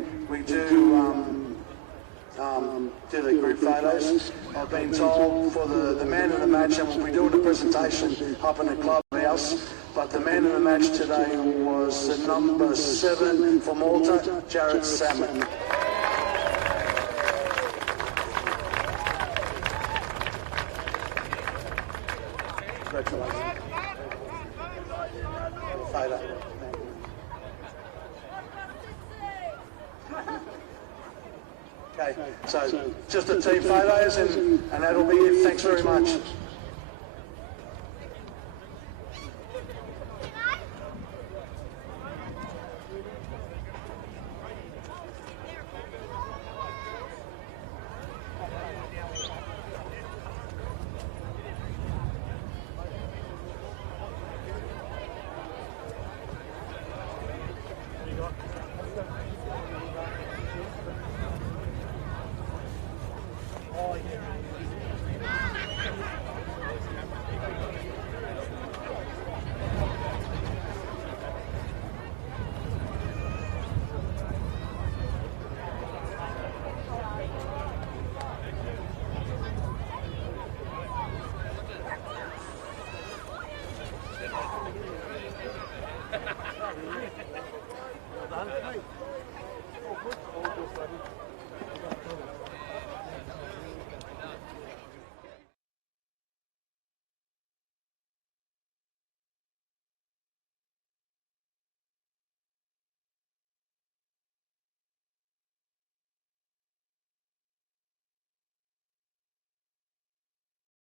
do the group photos, I've been told for the man of the match, and we'll be doing a presentation up in the clubhouse, but the man of the match today was the number 7 for Malta, Jared Salmon. Congratulations. Photo. Okay, so just the team photos and that'll be it. Thanks very much. Well done. All good, buddy.